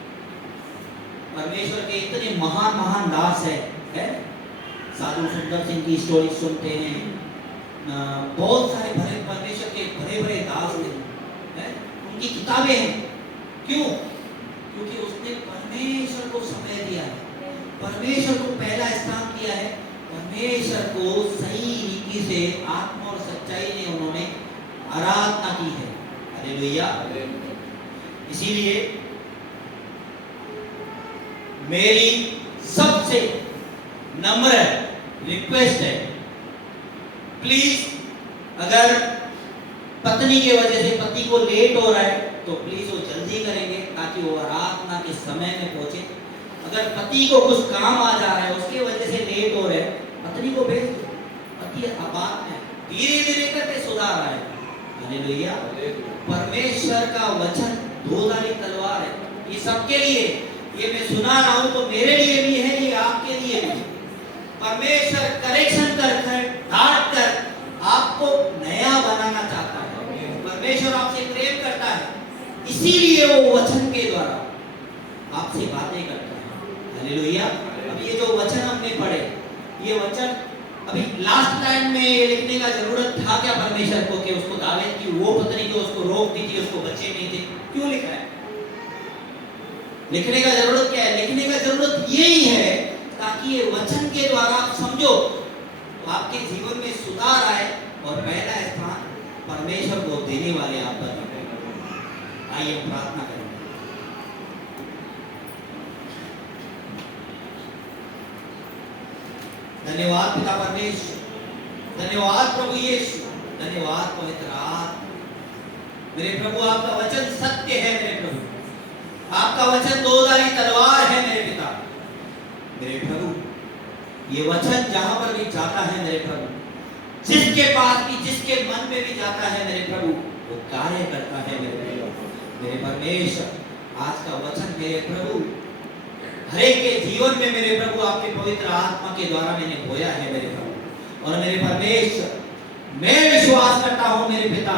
परमेश्वर के इतने महान महान दास है? साधु सुंदर सिंह की स्टोरी सुनते हैं, बहुत सारे भरे परमेश्वर के बड़े बड़े दास हैं, उनकी किताबें हैं। क्यों? क्योंकि उसने परमेश्वर को समय दिया है, परमेश्वर को पहला स्थान दिया है, परमेश्वर को सही रीति से आत्मा और सच्चाई ने उन्होंने आराधना की है। हालेलुया। इसीलिए मेरी सबसे नम्र रिक्वेस्ट है, प्लीज अगर पत्नी के वजह से पति को लेट हो रहा है तो प्लीज वो जल्दी करेंगे ताकि वो आराधना के समय में पहुंचे। अगर पति को कुछ काम आ जा रहा है उसके वजह से लेट हो रहे, पत्नी को भेज दो, पति आबाद में धीरे धीरे करके सुधार आए। हालेलुया। परमेश्वर का वचन दोधारी तलवार है, ये सबके लिए, ये मैं सुना रहा हूं तो मेरे लिए भी है, ये आपके लिए भी। परमेश्वर करेक्शन कर डांट कर आपको नया बनाना चाहता है। परमेश्वर आपसे प्रेम करता है, इसीलिए वो वचन के द्वारा आपसे बातें करता है। हालेलुया। अब ये जो वचन हमने पढ़े, ये वचन अभी लास्ट लाइन में ये लिखने का जरूरत था क्या परमेश्वर को कि उसको दाऊद की वो पत्नी जो उसको रोकती थी उसको बच्चे नहीं थे? क्यों लिखा है? लिखने का जरूरत क्या है? लिखने का जरूरत यही है ताकि ये वचन के द्वारा आप समझो तो आपके जीवन में सुधार आए और पहला स्थान परमेश्वर को देने वाले आप बने। आइए हम प्रार्थना करें। धन्यवाद पिता परमेश्वर, धन्यवाद प्रभु यीशु, धन्यवाद पवित्र आत्मा। मेरे प्रभु आपका वचन सत्य है, मेरे प्रभु आपका वचन दोधारी तलवार है मेरे पिता। मेरे प्रभु ये वचन जहां पर भी जाता है मेरे प्रभु, जिसके पास भी जिसके मन में भी जाता है मेरे प्रभु, वो कार्य करता है मेरे प्रभु। मेरे परमेश्वर आज का वचन मेरे प्रभु हर एक के जीवन में मेरे प्रभु आपके पवित्र आत्मा के द्वारा मैंने बोया है मेरे प्रभु। और मेरे परमेश्वर मैं विश्वास करता हूं मेरे पिता,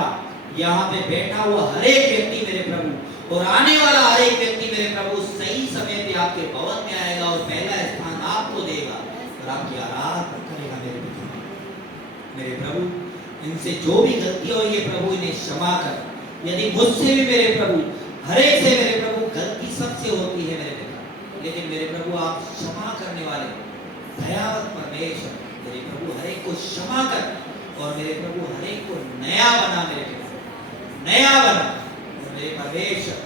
यहाँ पे बैठा हुआ हर एक व्यक्ति मेरे प्रभु और आने वाला हर एक व्यक्ति मेरे प्रभु सही समय पे आपके भवन में आएगा और पहला स्थान आपको देगा और आपकी आराधना करेगा मेरे पिता। मेरे प्रभु इनसे जो भी गलती हुई है प्रभु इन्हें क्षमा कर। यदि मुझसे भी मेरे प्रभु हर एक से मेरे प्रभु गलती सबसे होती है मेरे पिता, लेकिन मेरे प्रभु आप क्षमा करने वाले दयावत परमेश्वर, मेरे प्रभु हर एक को क्षमा कर और मेरे प्रभु हर एक को नया बना मेरे पिता, नया बना। और मेरे परमेश्वर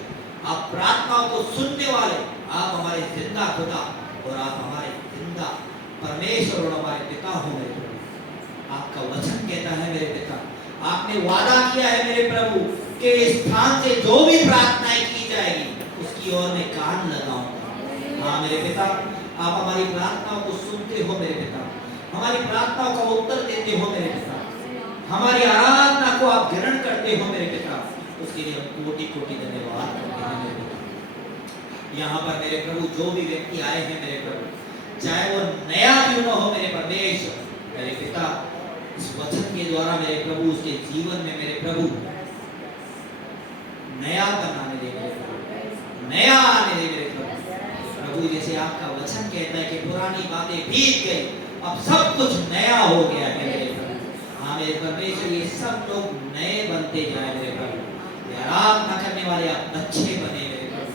आप प्रार्थनाओं को सुनने वाले, आप हमारे जिंदा खुदा और आप हमारे जिंदा परमेश्वर और हमारे पिता हो मेरे प्रभु। आपका वचन कहता है मेरे पिता, आपने वादा किया है मेरे प्रभु कि इस स्थान से जो भी प्रार्थनाएं की जाएगी उसकी ओर मैं कान लगाऊंगा। हाँ मेरे पिता, आप हमारी प्रार्थनाओं को सुनते हो मेरे पिता, हमारी प्रार्थनाओं का उत्तर देते हो मेरे पिता, हमारी आराधना को आप ग्रहण करते हो मेरे पिता, उसके लिए हम कोटि कोटि धन्यवाद करते हैं मेरे पिता। यहाँ पर मेरे प्रभु जो भी व्यक्ति आए हैं मेरे प्रभु, चाहे वो नया क्यों न हो मेरे परमेश्वर, मेरे पिता इस वचन के द्वारा मेरे प्रभु उसके जीवन में मेरे प्रभु नया बनाने दे मेरे प्रभु, नया आने दे मेरे प्रभु। जैसे आपका वचन कहता है कि पुरानी बातें बीत गई, अब सब कुछ नया हो गया है मेरे प्रभु। हाँ मेरे परमेश्वर, ये सब लोग नए बनते जाए मेरे प्रभु, आराधना करने वाले आप अच्छे बने मेरे प्रभु,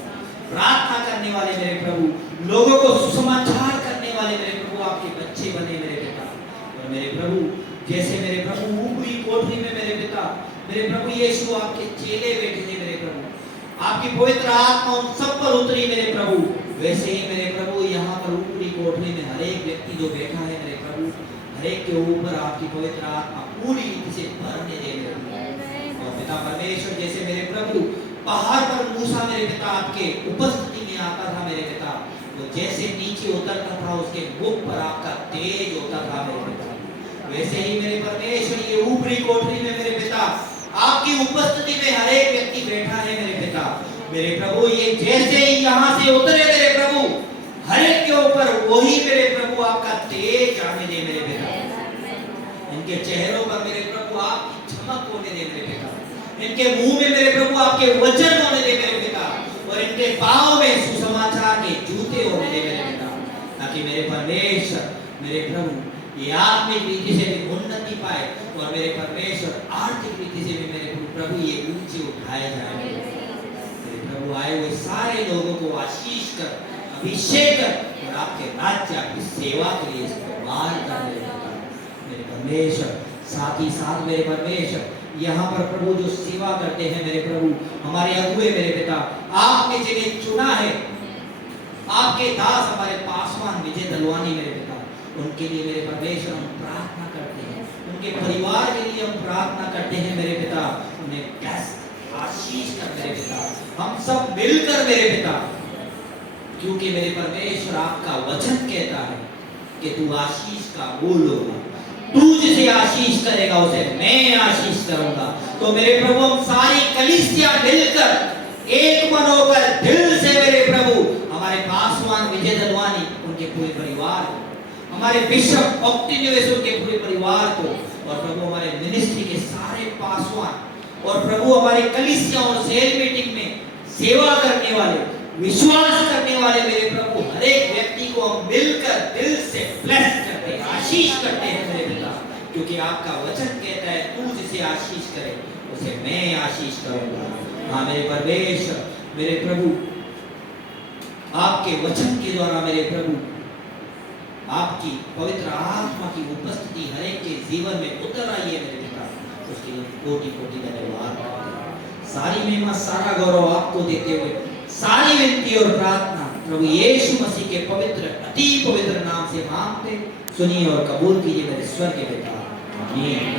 प्रार्थना करने वाले मेरे प्रभु, लोगों को सुसमाचार करने वाले मेरे प्रभु आपके बच्चे बने मेरे पिता। और मेरे प्रभु जैसे मेरे प्रभु ऊपरी कोठरी में मेरे पिता, मेरे प्रभु यीशु आपके चेले बैठे थे मेरे प्रभु, आपकी पवित्र आत्मा उन सब पर उतरी मेरे प्रभु, वैसे ही मेरे प्रभु यहाँ पर ऊपरी कोठरी में हर एक व्यक्ति जो बैठा है मेरे प्रभु, हर एक के ऊपर आपकी पवित्र आत्मा पूरी रीति से भरने दे मेरे प्रभु। और पिता परमेश्वर जैसे मेरे प्रभु पहाड़ पर मूसा मेरे पिता आपके उपस्थिति में आता था मेरे पिता, वो जैसे नीचे उतरता था उसके मुख पर आपका तेज होता था मेरे पिता, वैसे ही मेरे परमेश्वर ये ऊपरी कोठरी में मेरे पिता आपकी उपस्थिति में हर एक व्यक्ति बैठा है मेरे पिता। मेरे प्रभु ये जैसे ही यहाँ से उतरे मेरे प्रभु, हर एक के ऊपर वही मेरे प्रभु आपका तेज आने दे मेरे पिता, इनके चेहरों पर मेरे प्रभु आपकी चमक होने दे मेरे पिता, इनके मुंह में मेरे प्रभु आपके वचन होने दे मेरे पिता, और इनके पांव में सुसमाचार के जूते होने दे मेरे पिता, ताकि मेरे परमेश्वर मेरे प्रभु ये आत्मिक रीति से भी उन्नति पाए, और मेरे परमेश्वर आर्थिक रीति से भी मेरे प्रभु ये ऊंचे उठाए जाए। मेरे प्रभु आए हुए सारे लोगों को आशीष कर, अभिषेक कर, और आपके राज्य आपकी सेवा के लिए इस्तेमाल कर मेरे परमेश्वर। साथ ही साथ मेरे परमेश्वर यहाँ पर प्रभु जो सेवा करते हैं मेरे प्रभु, हमारे अगुए मेरे पिता, आपने जिन्हें चुना है, आपके दास हमारे पासवान विजय दलवानी मेरे पिता, उनके लिए मेरे परमेश्वर हम प्रार्थना करते हैं, उनके परिवार के लिए हम प्रार्थना करते हैं मेरे पिता, उन्हें कैसे आशीष कर मेरे पिता, हम सब मिलकर मेरे पिता, क्योंकि मेरे परमेश्वर आपका वचन कहता है कि तू आशीष का मूल होगा, तू जिसे आशीष करेगा उसे मैं आशीष करूंगा। तो मेरे प्रभु हम सारी कलीसिया मिलकर एक मन होकर दिल से मेरे प्रभु हमारे पासवान विजय दलवानी उनके पूरे परिवार को, हमारे बिशप ऑक्टिनियस उनके पूरे परिवार को, और प्रभु हमारे मिनिस्ट्री के सारे पासवान, और प्रभु हमारे कलीसिया और सेल मीटिंग में सेवा करने वाले, विश्वास करने वाले मेरे प्रभु हर एक व्यक्ति को हम मिलकर दिल से ब्लेस करते हैं, आशीष करते हैं मेरे पिता, क्योंकि आपका वचन कहता है तू जिसे आशीष करे उसे मैं आशीष करूंगा। हाँ मेरे परमेश्वर मेरे प्रभु आपके वचन के द्वारा मेरे प्रभु आपकी पवित्र आत्मा की उपस्थिति हर एक के जीवन में उतर आई है मेरे पिता, उसके लिए कोटि कोटि धन्यवाद। सारी महिमा सारा गौरव आपको देते हुए सारी विनती और प्रार्थना प्रभु यीशु मसीह के पवित्र अति पवित्र नाम से मांगते सुनिए और कबूल कीजिए मेरे स्वर्गीय पिता। आमीन।